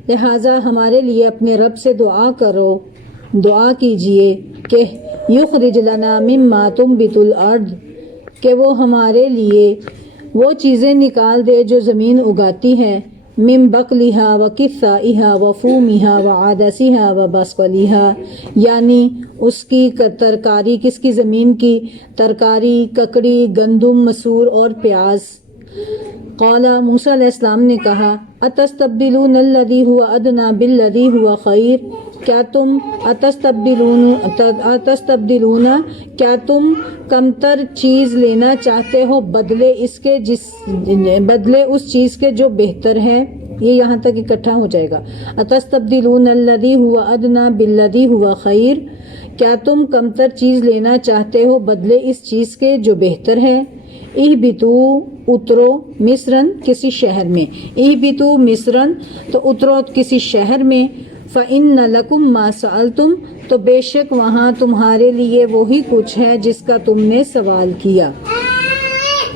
لہٰذا ہمارے لیے اپنے رب سے دعا کرو, دعا کیجئے کہ یخرج لنا مما تنبت الارض کہ وہ ہمارے لیے وہ چیزیں نکال دے جو زمین اگاتی ہے, من بقلها وكثائها وفومها وعدسها وبصلها، یعنی اس کی ترکاری، کس کی؟ زمین کی ترکاری، ککڑی، گندم، مسور اور پیاز۔ قال، موسیٰ علیہ السلام نے کہا، اتستبدلون الذی هو ادنی بالذی هو خیر، کیا تم اتستبدلون کیا تم کمتر چیز لینا چاہتے ہو بدلے اس چیز کے جو بہتر ہے؟ یہ یہاں تک اکٹھا ہو جائے گا۔ اتستبدلون الذی هو ادنی بالذی هو خیر، کیا تم کمتر چیز لینا چاہتے ہو بدلے اس چیز کے جو بہتر ہے؟ اہبتو، اترو، مصرن، کسی شہر میں، اہبتو مصرن، تو اترو کسی شہر میں، فإن لکم ما سألتم، تو بے شک وہاں تمہارے لیے وہی کچھ ہے جس کا تم نے سوال کیا۔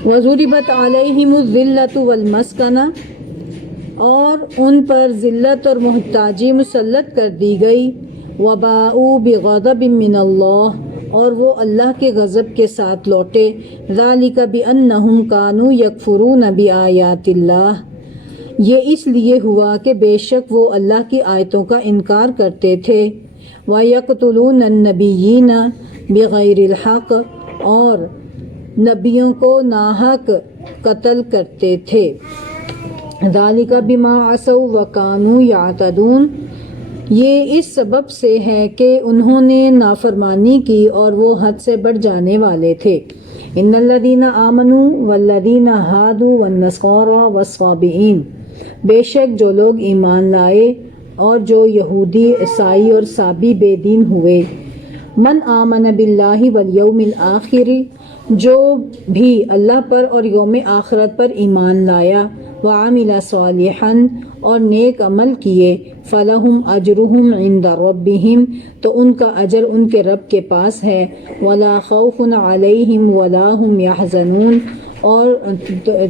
وضربت علیہم الذلۃ والمسکنہ، اور ان پر ذلت اور محتاجی مسلط کر دی گئی۔ وباؤوا بغضب من اللہ، اور وہ اللہ کے غضب کے ساتھ لوٹے۔ ذالک بأنہم کانوا یکفرون بآیات اللہ، یہ اس لیے ہوا کہ بے شک وہ اللہ کی آیتوں کا انکار کرتے تھے۔ وَيَقْتُلُونَ النَّبِيِّينَ بِغَيْرِ الْحَقِّ، اور نبیوں کو ناحق قتل کرتے تھے۔ ذَلِكَ بِمَا عَصَوْا وَكَانُوا يَعْتَدُونَ، یہ اس سبب سے ہے کہ انہوں نے نافرمانی کی اور وہ حد سے بڑھ جانے والے تھے۔ ان الذین آمنوا والذین ہادوا والنصارى والصابئین، بے شک جو لوگ ایمان لائے اور جو یہودی، عیسائی اور صابی بے دین ہوئے۔ من آمن باللہ والیوم الآخر، جو بھی اللہ پر اور یوم آخرت پر ایمان لایا، وعمل صالحا، اور نیک عمل کیے، فلہم اجرہم عند ربہم، تو ان کا اجر ان کے رب کے پاس ہے۔ ولا خوف علیہم ولا ہم یحزنون، اور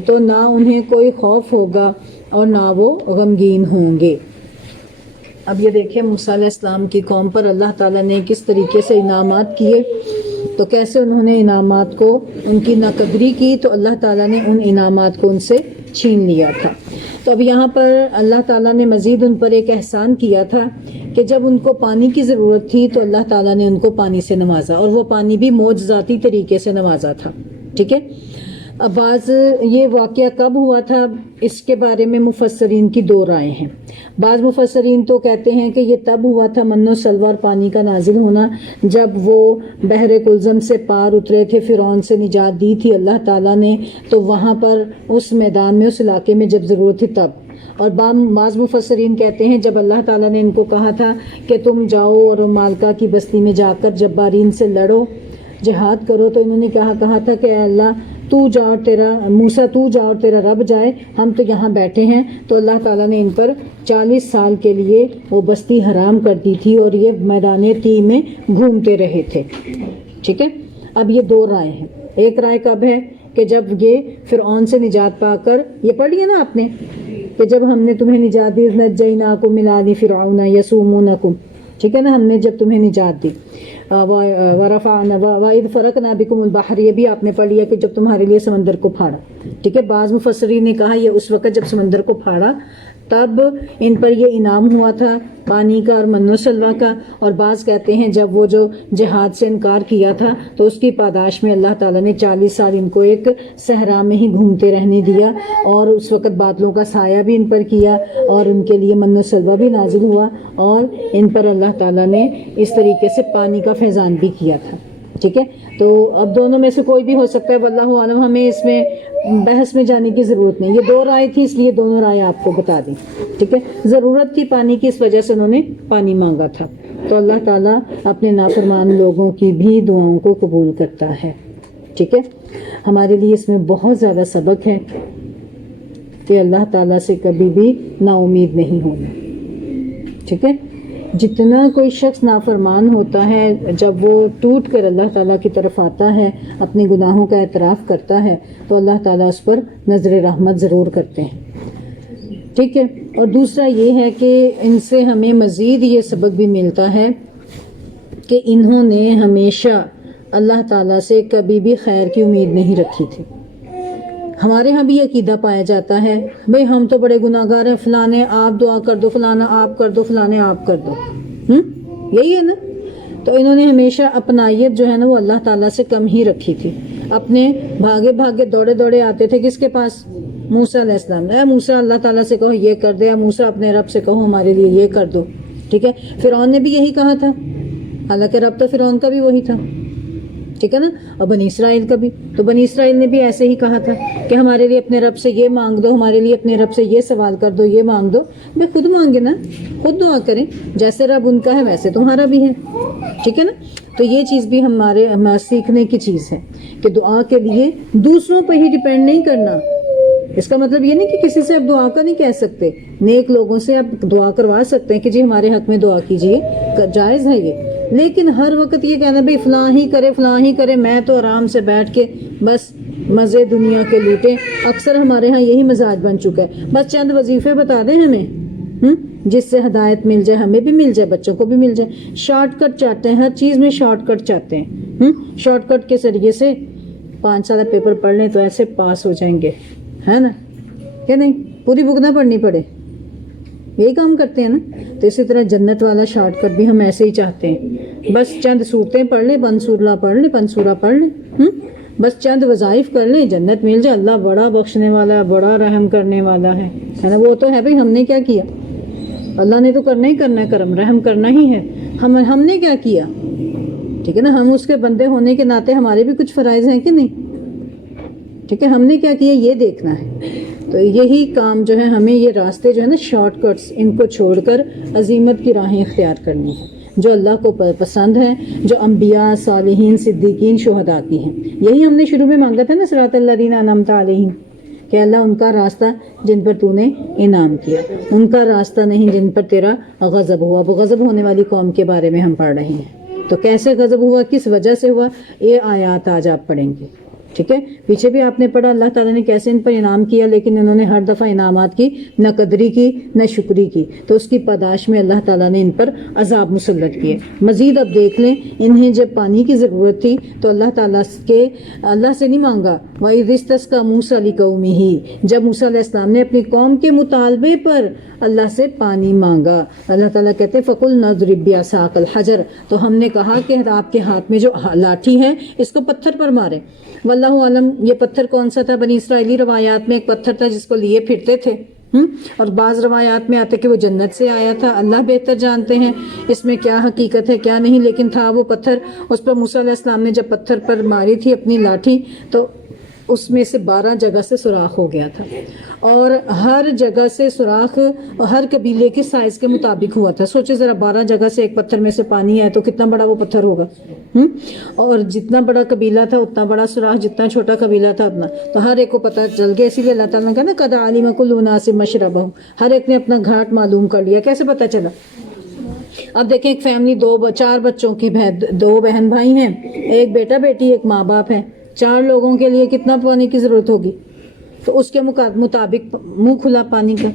تو نہ انہیں کوئی خوف ہوگا اور نہ وہ غمگین ہوں گے۔ اب یہ دیکھیں موسیٰ علیہ السلام کی قوم پر اللہ تعالیٰ نے کس طریقے سے انعامات کیے، تو کیسے انہوں نے انعامات کو، ان کی ناقدری کی تو اللہ تعالیٰ نے ان انعامات کو ان سے چھین لیا تھا۔ تو اب یہاں پر اللہ تعالیٰ نے مزید ان پر ایک احسان کیا تھا کہ جب ان کو پانی کی ضرورت تھی تو اللہ تعالیٰ نے ان کو پانی سے نوازا، اور وہ پانی بھی معجزاتی طریقے سے نوازا تھا۔ ٹھیک ہے، اب بعض یہ واقعہ کب ہوا تھا اس کے بارے میں مفسرین کی دو رائے ہیں۔ بعض مفسرین تو کہتے ہیں کہ یہ تب ہوا تھا من و سلوہ اور پانی کا نازل ہونا، جب وہ بحر کلزم سے پار اترے تھے، فرعون سے نجات دی تھی اللہ تعالیٰ نے، تو وہاں پر اس میدان میں، اس علاقے میں جب ضرورت تھی تب۔ اور بعض مفسرین کہتے ہیں جب اللہ تعالیٰ نے ان کو کہا تھا کہ تم جاؤ اور مالکہ کی بستی میں جا کر جبارین سے لڑو، جہاد کرو، تو انہوں نے کہا تھا کہ اے اللہ تو جا اور تیرا موسیٰ تو جا اور تیرا رب جائے، ہم تو یہاں بیٹھے ہیں۔ تو اللہ تعالیٰ نے ان پر 40 سال کے لیے وہ بستی حرام کر دی تھی اور یہ میدان تی میں گھومتے رہے تھے۔ ٹھیک ہے، اب یہ دو رائے ہیں۔ ایک رائے کب ہے کہ جب یہ فرعون سے نجات پا کر، یہ پڑھ لیا نا آپ نے کہ جب ہم نے تمہیں نجات دی، نجیناکم من آل فرعون یسومونکم، ٹھیک ہے نا، ہم نے جب تمہیں نجات دی، ورفعنا وَإِذْ فَرَقْنَا بِكُمُ الْبَحْرَ، یہ بھی آپ نے پڑھ لیا کہ جب تمہارے لیے سمندر کو پھاڑا۔ ٹھیک ہے، بعض مفسرین نے کہا یہ اس وقت جب سمندر کو پھاڑا تب ان پر یہ انعام ہوا تھا پانی کا اور من و سلوہ کا، اور بعض کہتے ہیں جب وہ جو جہاد سے انکار کیا تھا تو اس کی پاداش میں اللہ تعالیٰ نے 40 سال ان کو ایک صحرا میں ہی گھومتے رہنے دیا، اور اس وقت بادلوں کا سایہ بھی ان پر کیا اور ان کے لیے من و سلوہ بھی نازل ہوا، اور ان پر اللہ تعالیٰ نے اس طریقے سے پانی کا فیضان بھی کیا تھا۔ ٹھیک ہے، تو اب دونوں میں سے کوئی بھی ہو سکتا ہے، واللہ عالم، ہمیں اس میں بحث میں جانے کی ضرورت نہیں، یہ دو رائے تھی اس لیے دونوں رائے آپ کو بتا دیں۔ ٹھیک ہے، ضرورت تھی پانی کی، اس وجہ سے انہوں نے پانی مانگا تھا، تو اللہ تعالیٰ اپنے نافرمان لوگوں کی بھی دعاؤں کو قبول کرتا ہے۔ ٹھیک ہے، ہمارے لیے اس میں بہت زیادہ سبق ہے کہ اللہ تعالیٰ سے کبھی بھی نا امید نہیں ہونا۔ ٹھیک ہے، جتنا کوئی شخص نافرمان ہوتا ہے، جب وہ ٹوٹ کر اللہ تعالیٰ کی طرف آتا ہے، اپنے گناہوں کا اعتراف کرتا ہے، تو اللہ تعالیٰ اس پر نظر رحمت ضرور کرتے ہیں۔ ٹھیک ہے، اور دوسرا یہ ہے کہ ان سے ہمیں مزید یہ سبق بھی ملتا ہے کہ انہوں نے ہمیشہ اللہ تعالیٰ سے کبھی بھی خیر کی امید نہیں رکھی تھی، ہمارے ہاں بھی یہ عقیدہ پایا جاتا ہے بھئی ہم تو بڑے گناہ گار ہیں، فلانے آپ دعا کر دو، فلانا آپ کر دو، فلانے آپ کر دو، یہی ہے نا. تو انہوں نے ہمیشہ اپنائیت جو ہے نا وہ اللہ تعالیٰ سے کم ہی رکھی تھی. اپنے بھاگے بھاگے دوڑے دوڑے آتے تھے کس کے پاس؟ موسیٰ علیہ السلام. اے موسیٰ اللہ تعالیٰ سے کہو یہ کر دے، یا موسیٰ اپنے رب سے کہو ہمارے لیے یہ کر دو. ٹھیک ہے، فرعون نے بھی یہی کہا تھا، حالانکہ رب تو فرعون کا بھی وہی تھا. ٹھیک ہے نا، اور بنی اسرائیل کا بھی. تو بنی اسرائیل نے بھی ایسے ہی کہا تھا کہ ہمارے لیے اپنے رب سے یہ مانگ دو، ہمارے لیے اپنے رب سے یہ سوال کر دو، یہ مانگ دو. بھائی خود مانگے نا، خود دعا کریں، جیسے رب ان کا ہے ویسے تمہارا بھی ہے. ٹھیک ہے نا. تو یہ چیز بھی ہمارے سیکھنے کی چیز ہے کہ دعا کے لیے دوسروں پہ ہی ڈیپینڈ نہیں کرنا. اس کا مطلب یہ نہیں کہ کسی سے آپ دعا کا نہیں کہہ سکتے، نیک لوگوں سے آپ دعا کروا سکتے ہیں کہ جی ہمارے حق میں دعا کیجیے، جائز ہے یہ. لیکن ہر وقت یہ کہنا بھئی فلاں ہی کرے، میں تو آرام سے بیٹھ کے بس مزے دنیا کے لوٹیں. اکثر ہمارے ہاں یہی مزاج بن چکا ہے. بس چند وظیفے بتا دیں ہمیں جس سے ہدایت مل جائے، ہمیں بھی مل جائے، بچوں کو بھی مل جائے. شارٹ کٹ چاہتے ہیں، ہر چیز میں شارٹ کٹ چاہتے ہیں. شارٹ کٹ کے ذریعے سے 5 سال پیپر پڑھ لیں تو ایسے پاس ہو جائیں گے، ہے نا؟ کہ نہیں؟ پوری بک نہ پڑھنی پڑے، یہی کام کرتے ہیں نا. تو اسی طرح جنت والا شارٹ کٹ بھی ہم ایسے ہی چاہتے ہیں. بس چند صورتیں پڑھ لیں، پنسورہ پڑھ لیں، بس چند وظائف کر لیں، جنت مل جائے. اللہ بڑا بخشنے والا ہے، بڑا رحم کرنے والا ہے نا. وہ تو ہے بھائی، ہم نے کیا کیا؟ اللہ نے تو کرنا ہی کرنا ہے، کرم رحم کرنا ہی ہے. ہم نے کیا کیا؟ ٹھیک ہے نا. ہم اس کے بندے ہونے کے ناطے ہمارے بھی کچھ فرائض ہیں کہ نہیں؟ ٹھیک ہے، ہم نے کیا کیا یہ دیکھنا ہے. تو یہی کام جو ہے ہمیں یہ راستے جو ہے نا شارٹ کٹس، ان کو چھوڑ کر عظیمت کی راہیں اختیار کرنی ہے جو اللہ کو پسند ہے، جو انبیاء، صالحین، صدیقین، شہداء کی ہیں. یہی ہم نے شروع میں مانگا تھا نا، صراط الذین انعمت علیہم، کہ اللہ ان کا راستہ جن پر تو نے انعام کیا، ان کا راستہ نہیں جن پر تیرا غضب ہوا. وہ غضب ہونے والی قوم کے بارے میں ہم پڑھ رہے ہیں. تو کیسے غضب ہوا، کس وجہ سے ہوا، یہ آیات آج آپ پڑھیں گے. ٹھیک ہے، پیچھے بھی آپ نے پڑھا اللہ تعالیٰ نے کیسے ان پر انعام کیا، لیکن انہوں نے ہر دفعہ انعامات کی نہ قدری کی نہ شکری کی. تو اس کی پاداش میں اللہ تعالیٰ نے ان پر عذاب مسلط کیے. مزید اب دیکھ لیں، انہیں جب پانی کی ضرورت تھی تو اللہ تعالیٰ سے نہیں مانگا. وَإِذِ اسْتَسْقَىٰ مُوسَىٰ لِقَوْمِهِ، جب موسیٰ علیہ السلام نے اپنی قوم کے مطالبے پر اللہ سے پانی مانگا. اللہ تعالیٰ کہتے ہیں فَقُلْنَا اضْرِب بِعَصَاكَ الْحَجَرَ، تو ہم نے کہا کہ آپ کے ہاتھ میں جو لاٹھی ہے اس کو پتھر پر مارے. واللہ عالم یہ پتھر کون سا تھا. بنی اسرائیلی روایات میں ایک پتھر تھا جس کو لیے پھرتے تھے، اور بعض روایات میں آتے کہ وہ جنت سے آیا تھا. اللہ بہتر جانتے ہیں اس میں کیا حقیقت ہے کیا نہیں، لیکن تھا وہ پتھر. اس پر موسیٰ علیہ السلام نے جب پتھر پر ماری تھی اپنی لاٹھی تو اس میں سے 12 جگہ سے سوراخ ہو گیا تھا، اور ہر جگہ سے سوراخ ہر قبیلے کے سائز کے مطابق ہوا تھا. سوچے ذرا 12 جگہ سے ایک پتھر میں سے پانی آئے تو کتنا بڑا وہ پتھر ہوگا. اور جتنا بڑا قبیلہ تھا اتنا بڑا سوراخ، جتنا چھوٹا قبیلہ تھا اپنا. تو ہر ایک کو پتہ چل گیا. اسی لیے اللہ تعالیٰ نے کہا نا قد علم کل اناس مشربہم، ہر ایک نے اپنا گھاٹ معلوم کر لیا. کیسے پتہ چلا؟ اب دیکھیں ایک فیملی 4 بچوں کی 2 بہن بھائی ہیں، ایک بیٹا بیٹی، ایک ماں باپ ہے. 4 لوگوں کے لیے کتنا پانی کی ضرورت ہوگی؟ تو اس کے مطابق منہ کھلا پانی کا.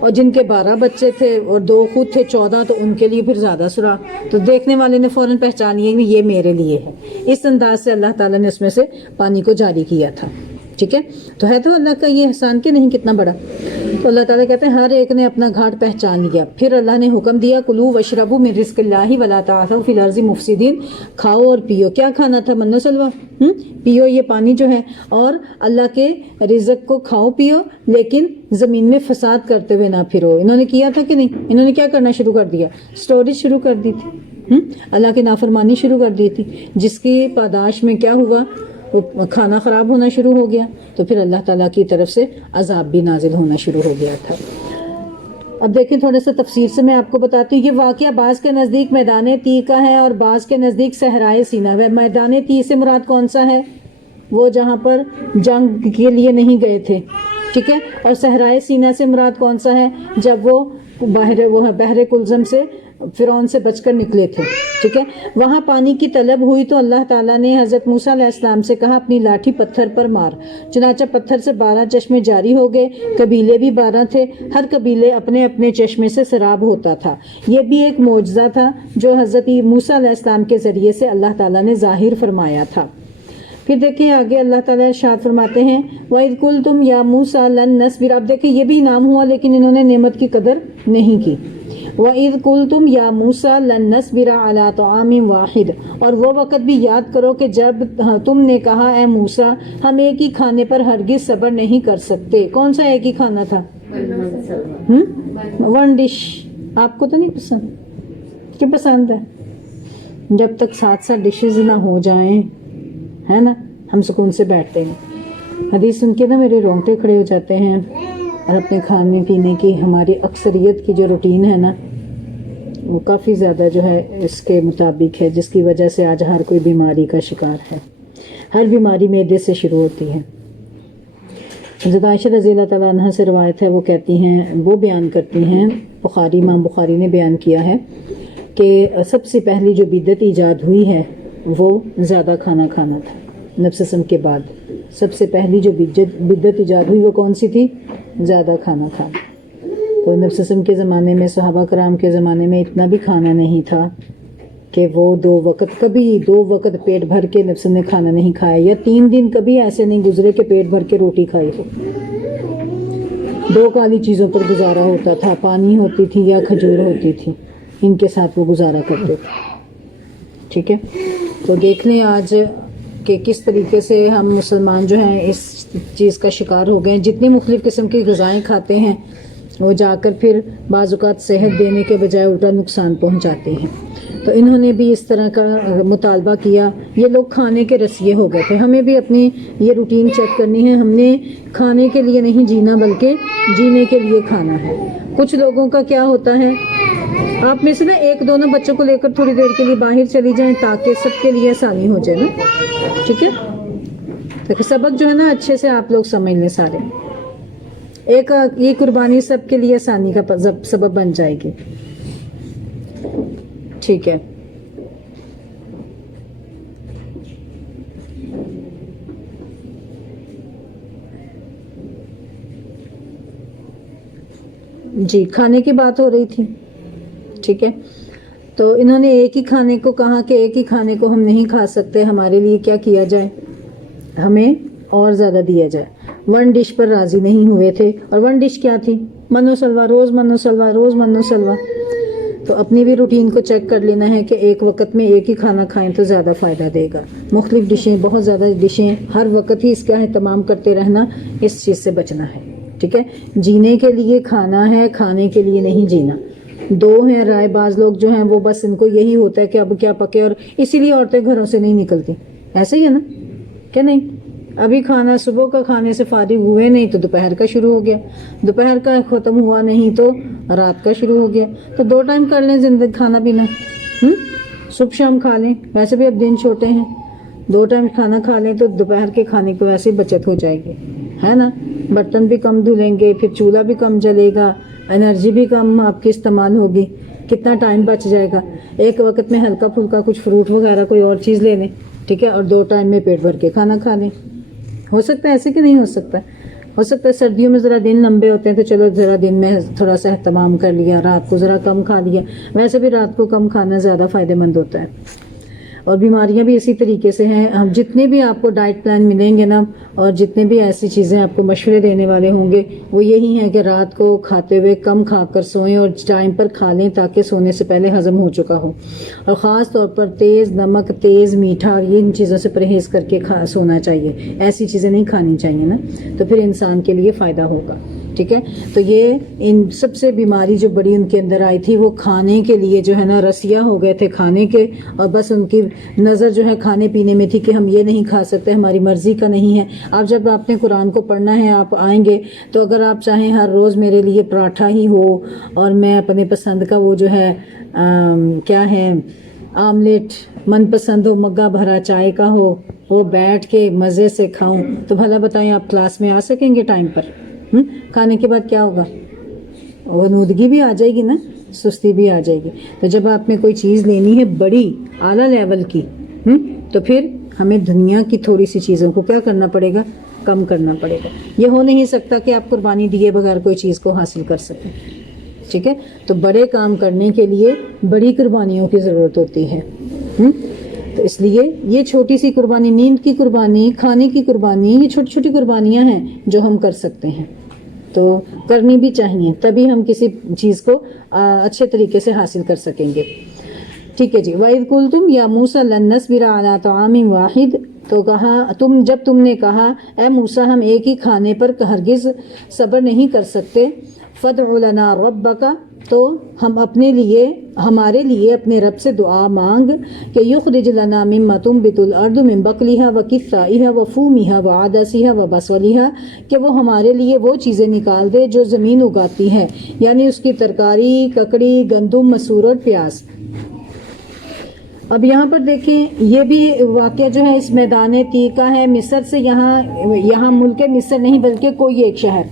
اور جن کے 12 بچے تھے اور 2 خود تھے 14، تو ان کے لیے پھر زیادہ سوراخ. تو دیکھنے والے نے فوراً پہچان لیا کہ یہ میرے لیے ہے. اس انداز سے اللہ تعالیٰ نے اس میں سے پانی کو جاری کیا تھا. ٹھیک ہے، تو ہے تو اللہ کا یہ احسان کہ نہیں کتنا بڑا. تو اللہ تعالیٰ کہتے ہیں ہر ایک نے اپنا گھاٹ پہچان لیا. پھر اللہ نے حکم دیا کلوا واشربوا من رزق اللہ ولا تعثوا فی الارض مفسدین، کھاؤ اور پیو. کیا کھانا تھا؟ من و سلوہ. پیو یہ پانی جو ہے، اور اللہ کے رزق کو کھاؤ پیو، لیکن زمین میں فساد کرتے ہوئے نہ پھرو. انہوں نے کیا تھا کہ نہیں؟ انہوں نے کیا کرنا شروع کر دیا؟ اسٹوریج شروع کر دی تھی، اللہ کی نافرمانی شروع کر دی تھی، جس کی پاداش میں کیا ہوا؟ کھانا خراب ہونا شروع ہو گیا. تو پھر اللہ تعالیٰ کی طرف سے عذاب بھی نازل ہونا شروع ہو گیا تھا. اب دیکھیں تھوڑا سا تفسیر سے میں آپ کو بتاتی ہوں. یہ واقعہ بعض کے نزدیک میدان تی کا ہے اور بعض کے نزدیک صحرائے سینا ہے. میدان تی سے مراد کون سا ہے؟ وہ جہاں پر جنگ کے لیے نہیں گئے تھے. ٹھیک ہے، اور صحرائے سینا سے مراد کون سا ہے؟ جب وہ بحر کلزم سے فرعون سے بچ کر نکلے تھے. ٹھیک ہے، وہاں پانی کی طلب ہوئی تو اللہ تعالیٰ نے حضرت موسیٰ علیہ السلام سے کہا اپنی لاٹھی پتھر پر مار. چنانچہ پتھر سے 12 چشمے جاری ہو گئے. قبیلے بھی 12 تھے، ہر قبیلے اپنے اپنے چشمے سے سراب ہوتا تھا. یہ بھی ایک معجزہ تھا جو حضرت موسیٰ علیہ السلام کے ذریعے سے اللہ تعالیٰ نے ظاہر فرمایا تھا. پھر دیکھیں آگے اللہ تعالیٰ ارشاد فرماتے ہیں وَإِذْ قُلْتُمْ يَا مُوسَىٰ لَن نَّصْبِرَ. اب دیکھیں یہ بھی انعام ہوا لیکن انہوں نے نعمت کی قدر نہیں کی. وَإِذْ قُلْتُمْ يَا مُوسَىٰ لَن نَّصْبِرَ عَلَىٰ طَعَامٍ وَاحِدٍ. اور وہ وقت بھی یاد کرو کہ جب تم نے کہا اے موسیٰ ہم ایک ہی کھانے پر ہرگز صبر نہیں کر سکتے. کون سا ایک ہی کھانا تھا؟ One dish. آپ کو تو نہیں پسند کہ پسند ہے؟ جب تک 7 ڈشز نہ ہو جائیں ہے نا ہم سکون سے بیٹھتے ہیں. حدیث سن کے نا میرے رونگٹے کھڑے ہو جاتے ہیں. اور اپنے کھانے پینے کی ہماری اکثریت کی جو روٹین ہے نا وہ کافی زیادہ جو ہے اس کے مطابق ہے، جس کی وجہ سے آج ہر کوئی بیماری کا شکار ہے. ہر بیماری معدے سے شروع ہوتی ہے. حضرت عائشہ رضی اللہ تعالیٰ عنہ سے روایت ہے، وہ کہتی ہیں، وہ بیان کرتی ہیں، بخاری امام بخاری نے بیان کیا ہے کہ سب سے پہلی جو بدعت ایجاد ہوئی ہے وہ زیادہ کھانا کھانا تھا. نبی صلی اللہ علیہ وسلم کے بعد سب سے پہلی جو بدعت ایجاد ہوئی وہ کون سی تھی؟ زیادہ کھانا کھانا. تو نبی صلی اللہ علیہ وسلم کے زمانے میں، صحابہ کرام کے زمانے میں اتنا بھی کھانا نہیں تھا کہ وہ 2 وقت، کبھی 2 وقت پیٹ بھر کے نبی صلی اللہ علیہ وسلم نے کھانا نہیں کھایا، یا 3 دن کبھی ایسے نہیں گزرے کہ پیٹ بھر کے روٹی کھائی ہو. 2 کالی چیزوں پر گزارا ہوتا تھا، پانی ہوتی تھی یا کھجور ہوتی تھی، ان کے ساتھ وہ گزارا کرتے تھے. ٹھیک ہے، تو دیکھ لیں آج کہ کس طریقے سے ہم مسلمان جو ہیں اس چیز کا شکار ہو گئے ہیں. جتنی مختلف قسم کی غذائیں کھاتے ہیں وہ جا کر پھر بعض اوقات صحت دینے کے بجائے الٹا نقصان پہنچاتے ہیں. تو انہوں نے بھی اس طرح کا مطالبہ کیا. یہ لوگ کھانے کے رسیے ہو گئے تھے. ہمیں بھی اپنی یہ روٹین چیک کرنی ہے. ہم نے کھانے کے لیے نہیں جینا بلکہ جینے کے لیے کھانا ہے. کچھ لوگوں کا کیا ہوتا ہے، آپ میں سے نا 1-2 بچوں کو لے کر تھوڑی دیر کے لیے باہر چلی جائیں تاکہ سب کے لیے آسانی ہو جائے نا. ٹھیک ہے، تو سبق جو ہے نا اچھے سے آپ لوگ سمجھ لیں سارے. ایک یہ قربانی سب کے لیے آسانی کا سبب بن جائے گی. ٹھیک ہے، جی کھانے کی بات ہو رہی تھی. ٹھیک ہے، تو انہوں نے ایک ہی کھانے کو کہا کہ ایک ہی کھانے کو ہم نہیں کھا سکتے، ہمارے لیے کیا کیا جائے، ہمیں اور زیادہ دیا جائے. 1 ڈش پر راضی نہیں ہوئے تھے. اور 1 ڈش کیا تھی؟ من و سلوا، روز من و سلوا، روز من و سلوا. تو اپنی بھی روٹین کو چیک کر لینا ہے کہ ایک وقت میں ایک ہی کھانا کھائیں تو زیادہ فائدہ دے گا. مختلف ڈشیں، بہت زیادہ ڈشیں، ہر وقت ہی اس کا اہتمام کرتے رہنا، اس چیز سے بچنا ہے. ٹھیک ہے، جینے کے لیے کھانا ہے، کھانے کے لیے نہیں جینا. 2 ہیں رائے. بعض لوگ جو ہیں وہ بس ان کو یہی ہوتا ہے کہ اب کیا پکے، اور اسی لیے عورتیں گھروں سے نہیں نکلتی. ایسے ہی ہے نا کہ نہیں؟ ابھی کھانا صبح کا کھانے سے فارغ ہوئے نہیں تو دوپہر کا شروع ہو گیا، دوپہر کا ختم ہوا نہیں تو رات کا شروع ہو گیا. تو 2 ٹائم کر لیں زندگی کھانا پینا. صبح شام کھا لیں، ویسے بھی اب دن چھوٹے ہیں. 2 ٹائم کھانا کھا لیں تو دوپہر کے کھانے کو ویسے ہی بچت ہو جائے گی، ہے نا. برتن بھی کم دھلیں گے، پھر چولہا بھی کم جلے گا، انرجی بھی کم آپ کی استعمال ہوگی، کتنا ٹائم بچ جائے گا. ایک وقت میں ہلکا پھلکا کچھ فروٹ وغیرہ کوئی اور چیز لے لیں. ٹھیک ہے، اور 2 ٹائم میں پیٹ بھر کے کھانا کھا لیں. ہو سکتا ہے ایسے کہ نہیں ہو سکتا؟ ہو سکتا ہے سردیوں میں ذرا دن لمبے ہوتے ہیں تو چلو ذرا دن میں تھوڑا سا اہتمام کر لیا، رات کو ذرا کم کھا لیا. ویسے بھی رات کو کم کھانا زیادہ فائدہ مند ہوتا ہے. اور بیماریاں بھی اسی طریقے سے ہیں. ہم جتنے بھی آپ کو ڈائٹ پلان ملیں گے نا، اور جتنے بھی ایسی چیزیں آپ کو مشورے دینے والے ہوں گے، وہ یہی ہیں کہ رات کو کھاتے ہوئے کم کھا کر سوئیں اور ٹائم پر کھا لیں تاکہ سونے سے پہلے ہضم ہو چکا ہو. اور خاص طور پر تیز نمک، تیز میٹھا، اور یہ ان چیزوں سے پرہیز کر کے سونا چاہیے. ایسی چیزیں نہیں کھانی چاہیے نا، تو پھر انسان کے لیے فائدہ ہوگا. ٹھیک ہے، تو یہ ان سب سے بیماری جو بڑی ان کے اندر آئی تھی، وہ کھانے کے لیے جو ہے نا رسیا ہو گئے تھے کھانے کے. اور بس ان کی نظر جو ہے کھانے پینے میں تھی کہ ہم یہ نہیں کھا سکتے، ہماری مرضی کا نہیں ہے. اب جب آپ نے قرآن کو پڑھنا ہے، آپ آئیں گے تو اگر آپ چاہیں ہر روز میرے لیے پراٹھا ہی ہو اور میں اپنے پسند کا وہ جو ہے کیا ہے آملیٹ من پسند ہو، مگا بھرا چائے کا ہو، وہ بیٹھ کے مزے سے کھاؤں، تو بھلا بتائیں آپ کلاس میں آ سکیں گے ٹائم پر؟ کھانے کے بعد کیا ہوگا؟ غنودگی بھی آ جائے گی نا، سستی بھی آ جائے گی. تو جب آپ نے کوئی چیز لینی ہے بڑی اعلیٰ لیول کی، تو پھر ہمیں دنیا کی تھوڑی سی چیزوں کو کیا کرنا پڑے گا؟ کم کرنا پڑے گا. یہ ہو نہیں سکتا کہ آپ قربانی دیے بغیر کوئی چیز کو حاصل کر سکیں. ٹھیک ہے، تو بڑے کام کرنے کے لیے بڑی قربانیوں کی ضرورت ہوتی ہے. تو اس لیے یہ چھوٹی سی قربانی، نیند کی قربانی، کھانے کی قربانی، یہ چھوٹی چھوٹی قربانیاں ہیں جو ہم کر سکتے ہیں، تو کرنی بھی چاہیے، تبھی ہم کسی چیز کو اچھے طریقے سے حاصل کر سکیں گے۔ ٹھیک ہے جی۔ وَإِذْ قُلْتُمْ يَا مُوسَىٰ لَن نَّصْبِرَ عَلَىٰ طَعَامٍ وَاحِدٍ، تو کہا جب تم نے کہا اے موسیٰ ہم ایک ہی کھانے پر ہرگز صبر نہیں کر سکتے، فَادْعُ لَنَا رَبَّكَ، تو ہم ہمارے لیے اپنے رب سے دعا مانگ کہ یخرج لنا مما تنبت الارض من بقلها وقثائها وفومها وعدسها وبصلها، کہ وہ ہمارے لیے وہ چیزیں نکال دے جو زمین اگاتی ہے، یعنی اس کی ترکاری، ککڑی، گندم، مسور اور پیاز۔ اب یہاں پر دیکھیں یہ بھی واقعہ جو ہے اس میدان تیہ کا ہے، مصر سے یہاں ملک مصر نہیں بلکہ کوئی ایک شہر۔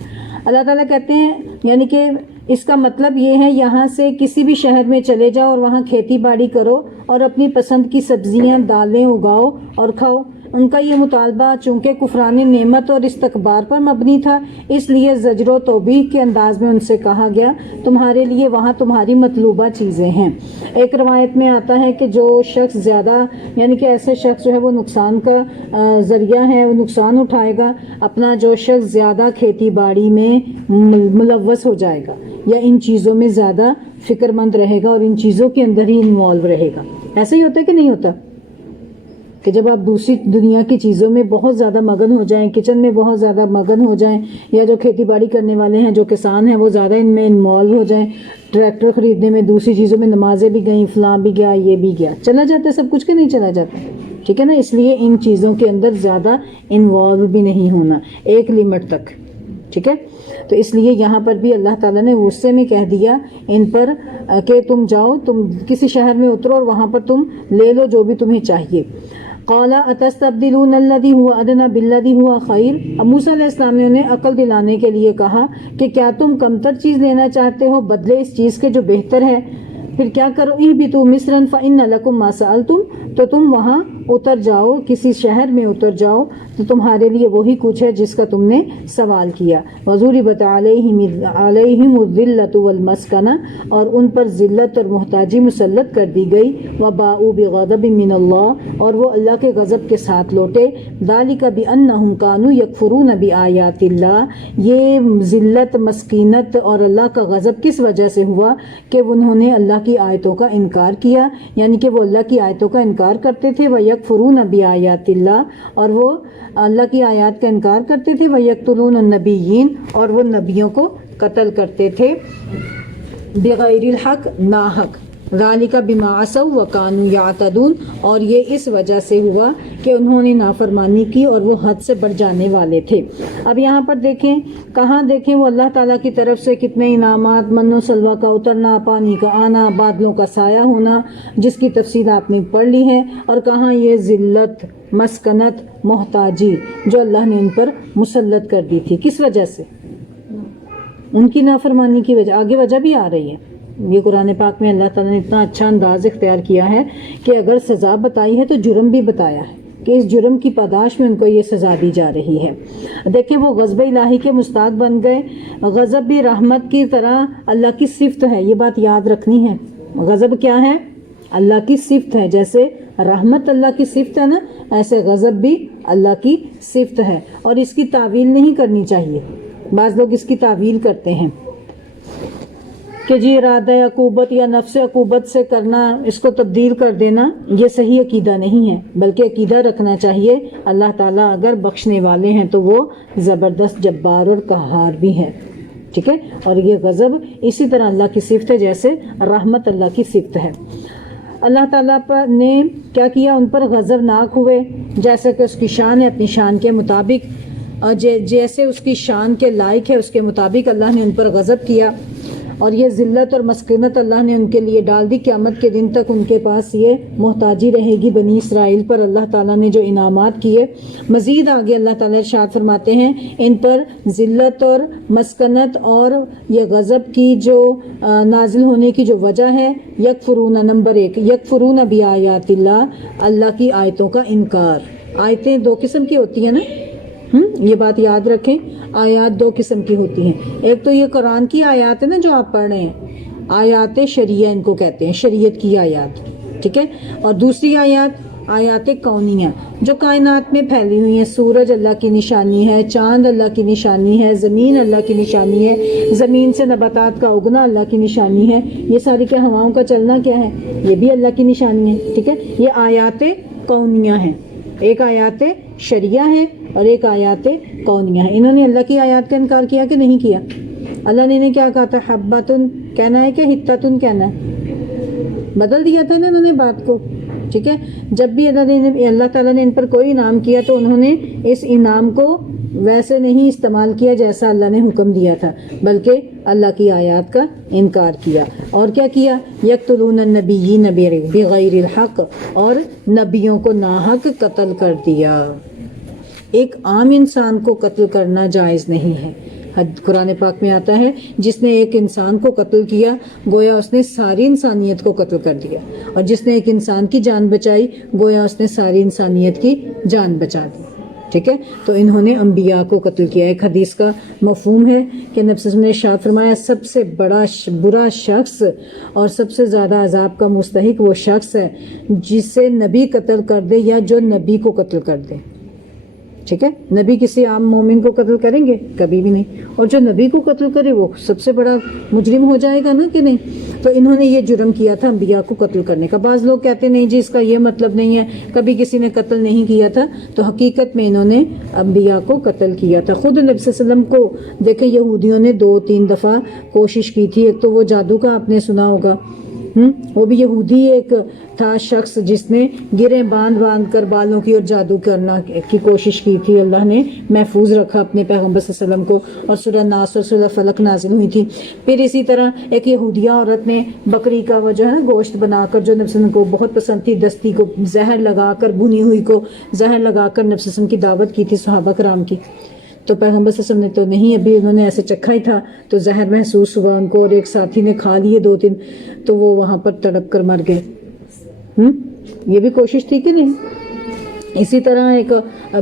اللہ تعالیٰ کہتے ہیں یعنی کہ اس کا مطلب یہ ہے یہاں سے کسی بھی شہر میں چلے جاؤ اور وہاں کھیتی باڑی کرو اور اپنی پسند کی سبزیاں دالیں اگاؤ اور کھاؤ۔ ان کا یہ مطالبہ چونکہ کفران نعمت اور استکبار پر مبنی تھا، اس لیے زجر و توبیخ کے انداز میں ان سے کہا گیا تمہارے لیے وہاں تمہاری مطلوبہ چیزیں ہیں۔ ایک روایت میں آتا ہے کہ جو شخص زیادہ یعنی کہ ایسے شخص جو ہے وہ نقصان کا ذریعہ ہے، وہ نقصان اٹھائے گا، اپنا جو شخص زیادہ کھیتی باڑی میں ملوث ہو جائے گا یا ان چیزوں میں زیادہ فکر مند رہے گا اور ان چیزوں کے اندر ہی انوالو رہے گا۔ ایسا ہی ہوتا ہے کہ نہیں ہوتا کہ جب آپ دوسری دنیا کی چیزوں میں بہت زیادہ مگن ہو جائیں، کچن میں بہت زیادہ مگن ہو جائیں، یا جو کھیتی باڑی کرنے والے ہیں، جو کسان ہیں، وہ زیادہ ان میں انوالو ہو جائیں، ٹریکٹر خریدنے میں، دوسری چیزوں میں، نمازیں بھی گئیں، فلاں بھی گیا، یہ بھی گیا، چلا جاتا ہے سب کچھ کہ نہیں چلا جاتا، ٹھیک ہے نا۔ اس لیے ان چیزوں کے اندر زیادہ انوالو بھی نہیں ہونا، ایک لمٹ تک، ٹھیک ہے۔ تو اس لیے یہاں پر بھی اللہ تعالیٰ نے غصے میں کہہ دیا ان پر کہ تم جاؤ، تم کسی شہر میں اترو اور وہاں پر تم لے لو جو بھی تمہیں چاہیے۔ قال اتستبدلون الذی هو ادنی بالذی هو خیر، موسیٰ علیہ السلام نے انہیں عقل دلانے کے لیے کہا کہ کیا تم کمتر چیز لینا چاہتے ہو بدلے اس چیز کے جو بہتر ہے؟ پھر کیا کرو، اہبطوا مصرا فإن لکم ما سألتم، تو تم وہاں اتر جاؤ، کسی شہر میں اتر جاؤ تو تمہارے لیے وہی کچھ ہے جس کا تم نے سوال کیا۔ وضربت علیہم الذلۃ والمسکنہ، اور ان پر ذلت اور محتاجی مسلط کر دی گئی۔ وباءوا بغضب من اللہ، اور وہ اللہ کے غضب کے ساتھ لوٹے۔ ذلک بانہم کانوا یکفرون بآیات اللہ، یہ ذلت، مسکینت اور اللہ کا غضب کس وجہ سے ہوا کہ انہوں نے اللہ کی آیتوں کا انکار کیا، یعنی کہ وہ اللہ کی آیتوں کا انکار کرتے تھے۔ وَيَكْفُرُونَ بِآيَاتِ اللَّهِ، اور وہ اللہ کی آیات کا انکار کرتے تھے۔ وَيَقْتُلُونَ النَّبِيِّينَ، اور وہ نبیوں کو قتل کرتے تھے بغیر الحق، ناحق۔ ذَلِكَ بِمَا عَصَوْا وَكَانُوا يَعْتَدُونَ، اور یہ اس وجہ سے ہوا کہ انہوں نے نافرمانی کی اور وہ حد سے بڑھ جانے والے تھے۔ اب یہاں پر دیکھیں، کہاں دیکھیں وہ اللہ تعالیٰ کی طرف سے کتنے انعامات، من و سلوہ کا اترنا، پانی کا آنا، بادلوں کا سایہ ہونا، جس کی تفصیل آپ نے پڑھ لی ہے، اور کہاں یہ ذلت، مسکنت، محتاجی جو اللہ نے ان پر مسلط کر دی تھی، کس وجہ سے؟ ان کی نافرمانی کی وجہ۔ آگے وجہ بھی آ رہی ہے، یہ قرآن پاک میں اللہ تعالیٰ نے اتنا اچھا انداز اختیار کیا ہے کہ اگر سزا بتائی ہے تو جرم بھی بتایا ہے کہ اس جرم کی پاداش میں ان کو یہ سزا دی جا رہی ہے۔ دیکھیں وہ غضب الہی کے مستحق بن گئے۔ غضب بھی رحمت کی طرح اللہ کی صفت ہے، یہ بات یاد رکھنی ہے۔ غضب کیا ہے؟ اللہ کی صفت ہے۔ جیسے رحمت اللہ کی صفت ہے نا، ایسے غضب بھی اللہ کی صفت ہے، اور اس کی تعویل نہیں کرنی چاہیے۔ بعض لوگ اس کی تعویل کرتے ہیں کہ جی ارادہ عقوبت یا نفس عقوبت سے کرنا، اس کو تبدیل کر دینا، یہ صحیح عقیدہ نہیں ہے، بلکہ عقیدہ رکھنا چاہیے اللہ تعالیٰ اگر بخشنے والے ہیں تو وہ زبردست جبار اور قہار بھی ہے، ٹھیک ہے۔ اور یہ غضب اسی طرح اللہ کی صفت ہے جیسے رحمت اللہ کی صفت ہے۔ اللہ تعالیٰ پر نے کیا کیا؟ ان پر غضب ناک ہوئے، جیسا کہ اس کی شان ہے، اپنی شان کے مطابق، اور جیسے اس کی شان کے لائق ہے اس کے مطابق اللہ نے ان پر غضب کیا، اور یہ ذلت اور مسکنت اللہ نے ان کے لیے ڈال دی۔ قیامت کے دن تک ان کے پاس یہ محتاجی رہے گی بنی اسرائیل پر اللہ تعالیٰ نے جو انعامات کیے۔ مزید آگے اللہ تعالیٰ ارشاد فرماتے ہیں ان پر ذلت اور مسکنت اور یہ غضب کی جو نازل ہونے کی جو وجہ ہے، یکفرون، نمبر 1، یکفرون بآیات اللہ، اللہ کی آیتوں کا انکار۔ آیتیں دو قسم کی ہوتی ہیں نا، یہ بات یاد رکھیں، آیات دو قسم کی ہوتی ہیں۔ ایک تو یہ قرآن کی آیات ہے نا جو آپ پڑھ رہے ہیں، آیات شریعہ ان کو کہتے ہیں، شریعت کی آیات، ٹھیک ہے۔ اور دوسری آیات آیات کونیہ جو کائنات میں پھیلی ہوئی ہیں. سورج اللہ کی نشانی ہے, چاند اللہ کی نشانی ہے, زمین اللہ کی نشانی ہے, زمین سے نباتات کا اگنا اللہ کی نشانی ہے, یہ ساری کیا ہواؤں کا چلنا کیا ہے, یہ بھی اللہ کی نشانی ہے. ٹھیک ہے, یہ آیات کونیہ ہیں. ایک آیات شریعہ ہے اور ایک آیات کونیہ ہے. انہوں نے اللہ کی آیات کا انکار کیا کہ نہیں کیا؟ اللہ نے انہیں کیا کہا تھا؟ حبتن کہنا ہے کہ حتتن کہنا ہے؟ بدل دیا تھا نا انہوں نے بات کو. ٹھیک ہے, جب بھی اللہ تعالیٰ نے ان پر کوئی انعام کیا تو انہوں نے اس انعام کو ویسے نہیں استعمال کیا جیسا اللہ نے حکم دیا تھا, بلکہ اللہ کی آیات کا انکار کیا. اور کیا کیا؟ یقتلون النبیین بغیر الحق, اور نبیوں کو ناحق قتل کر دیا. ایک عام انسان کو قتل کرنا جائز نہیں ہے. قرآن پاک میں آتا ہے جس نے ایک انسان کو قتل کیا گویا اس نے ساری انسانیت کو قتل کر دیا, اور جس نے ایک انسان کی جان بچائی گویا اس نے ساری انسانیت کی جان بچا دی. ٹھیک ہے, تو انہوں نے انبیاء کو قتل کیا. ایک حدیث کا مفہوم ہے کہ نبی صلی اللہ علیہ وسلم نے ارشاد فرمایا سب سے بڑا برا شخص اور سب سے زیادہ عذاب کا مستحق وہ شخص ہے جسے نبی قتل کر دے یا جو نبی کو قتل کر دے. ٹھیک ہے, نبی کسی عام مومن کو قتل کریں گے؟ کبھی بھی نہیں. اور جو نبی کو قتل کرے وہ سب سے بڑا مجرم ہو جائے گا نا, کہ نہیں؟ تو انہوں نے یہ جرم کیا تھا انبیاء کو قتل کرنے کا. بعض لوگ کہتے نہیں جی اس کا یہ مطلب نہیں ہے کبھی کسی نے قتل نہیں کیا تھا, تو حقیقت میں انہوں نے انبیاء کو قتل کیا تھا. خود نبی صلی اللہ علیہ وسلم کو دیکھیں یہودیوں نے 2-3 دفعہ کوشش کی تھی. ایک تو وہ جادو کا آپ نے سنا ہوگا, وہ بھی یہودی ایک تھا شخص جس نے گریں باندھ باندھ کر بالوں کی اور جادو کرنا کی کوشش کی تھی. اللہ نے محفوظ رکھا اپنے پیغمبر صلی اللہ علیہ وسلم کو, اور سورہ ناس اور سورہ فلق نازل ہوئی تھی. پھر اسی طرح ایک یہودیہ عورت نے بکری کا وہ جو ہے نا گوشت بنا کر جو نبی صلی اللہ علیہ وسلم کو بہت پسند تھی, دستی کو زہر لگا کر, بھنی ہوئی کو زہر لگا کر نبی صلی اللہ علیہ وسلم کی دعوت کی تھی صحابہ کرام کی. تو پیغمبر صلی اللہ علیہ وسلم نے تو نہیں, ابھی انہوں نے ایسے چکھا ہی تھا تو زہر محسوس ہوا ان کو, اور ایک ساتھی نے کھا لیے 2-3, تو وہ وہاں پر تڑپ کر مر گئے. یہ بھی کوشش تھی کہ نہیں؟ اسی طرح ایک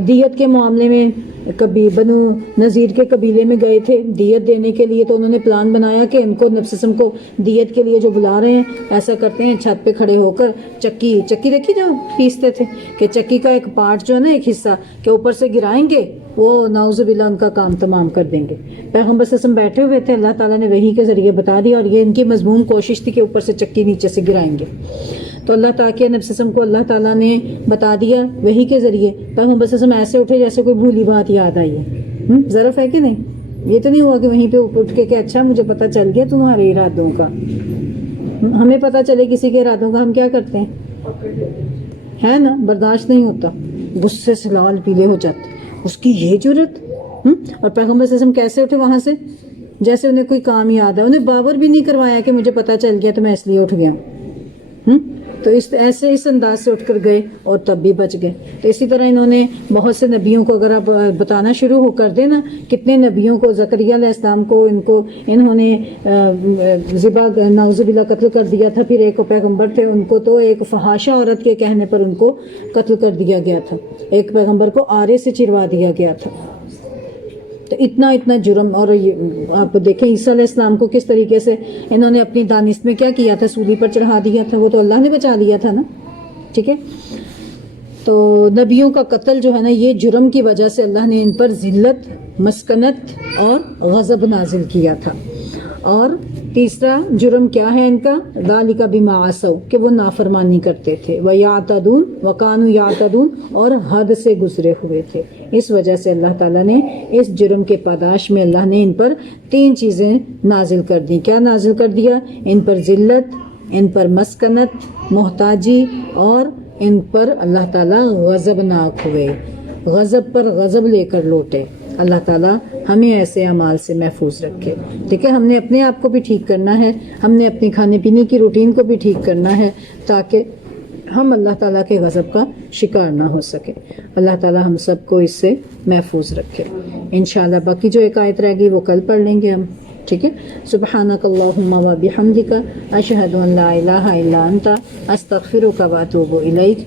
دیت کے معاملے میں کبھی بنو نذیر کے قبیلے میں گئے تھے دیت دینے کے لیے, تو انہوں نے پلان بنایا کہ ان کو نبی صلی اللہ علیہ وسلم کو دیت کے لیے جو بلا رہے ہیں ایسا کرتے ہیں چھت پہ کھڑے ہو کر چکی دیکھی جو پیستے تھے, کہ چکی کا ایک پارٹ جو ہے نا ایک حصہ کہ اوپر سے گرائیں گے, وہ نعوذ باللہ ان کا کام تمام کر دیں گے. پیغمبر صلی اللہ علیہ وسلم بیٹھے ہوئے تھے, اللہ تعالیٰ نے وحی کے ذریعے بتا دیا, اور یہ ان کی مضمون کوشش تھی کہ اوپر سے چکی نیچے سے گرائیں گے. تو اللہ تعالیٰ کے نبی صلی اللہ علیہ وسلم کو اللہ تعالیٰ نے بتا دیا وحی کے ذریعے. پیغمبر صلی اللہ علیہ وسلم ایسے اٹھے جیسے کوئی بھولی بات یاد آئی ہے. ظرف ہے کہ نہیں؟ یہ تو نہیں ہوا کہ وہیں پہ اٹھ کے کہ اچھا مجھے پتہ چل گیا تمہارے ارادوں کا. ہمیں پتہ چلے کسی کے ارادوں کا ہم کیا کرتے ہیں, ہے نا, برداشت نہیں ہوتا, غصے سے لال پیلے ہو جاتے. اس کی یہ جرت. اور پیغمبر صلی اللہ علیہ وسلم کیسے اٹھے وہاں سے جیسے انہیں کوئی کام یاد ہے, انہیں باور بھی نہیں کروایا کہ مجھے پتہ چل گیا تو میں اس لیے اٹھ گیا. تو اس انداز سے اٹھ کر گئے اور تب بھی بچ گئے. تو اسی طرح انہوں نے بہت سے نبیوں کو اگر آپ بتانا شروع ہو کر دیں نا, کتنے نبیوں کو, زکریا علیہ السلام کو انہوں نے ذبح نعوذ باللہ قتل کر دیا تھا. پھر ایک پیغمبر تھے ان کو تو ایک فحاشہ عورت کے کہنے پر ان کو قتل کر دیا گیا تھا. ایک پیغمبر کو آرے سے چروا دیا گیا تھا. تو اتنا جرم. اور آپ دیکھیں عیسیٰ علیہ السلام کو کس طریقے سے انہوں نے اپنی دانست میں کیا کیا تھا, سولی پر چڑھا دیا تھا. وہ تو اللہ نے بچا لیا تھا نا. ٹھیک ہے, تو نبیوں کا قتل جو ہے نا یہ جرم کی وجہ سے اللہ نے ان پر ذلت, مسکنت اور غضب نازل کیا تھا. اور تیسرا جرم کیا ہے ان کا, ذالک بما عصوا, کہ وہ نافرمانی کرتے تھے, ویعتدون وکانوا یعتدون, اور حد سے گزرے ہوئے تھے. اس وجہ سے اللہ تعالیٰ نے اس جرم کے پاداش میں اللہ نے ان پر 3 چیزیں نازل کر دی. کیا نازل کر دیا؟ ان پر ذلت, ان پر مسکنت, محتاجی, اور ان پر اللہ تعالیٰ غضبناک ہوئے, غضب پر غضب لے کر لوٹے. اللہ تعالیٰ ہمیں ایسے اعمال سے محفوظ رکھے. ٹھیک ہے, ہم نے اپنے آپ کو بھی ٹھیک کرنا ہے, ہم نے اپنی کھانے پینے کی روٹین کو بھی ٹھیک کرنا ہے تاکہ ہم اللہ تعالیٰ کے غضب کا شکار نہ ہو سکے. اللہ تعالیٰ ہم سب کو اس سے محفوظ رکھے. انشاءاللہ باقی جو ایک آیت رہ گئی وہ کل پڑھ لیں گے ہم. ٹھیک ہے, سبحانک اللہم و بحمدک اشہد ان لا الہ الا انت استغفرک و اتوب الیک.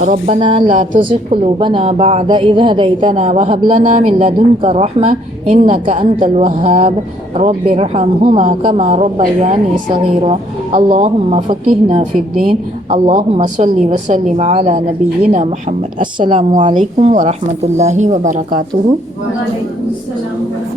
ربنا لا تزغ قلوبنا بعد إذ هديتنا وهب لنا من لدنك رحمة إنك أنت الوهاب رب ارحمهما كما ربياني صغيرا اللهم فقهنا في الدين اللهم صل وسلم على نبينا محمد. السلام علیکم ورحمۃ اللہ وبرکاتہ. وعلیکم السلام.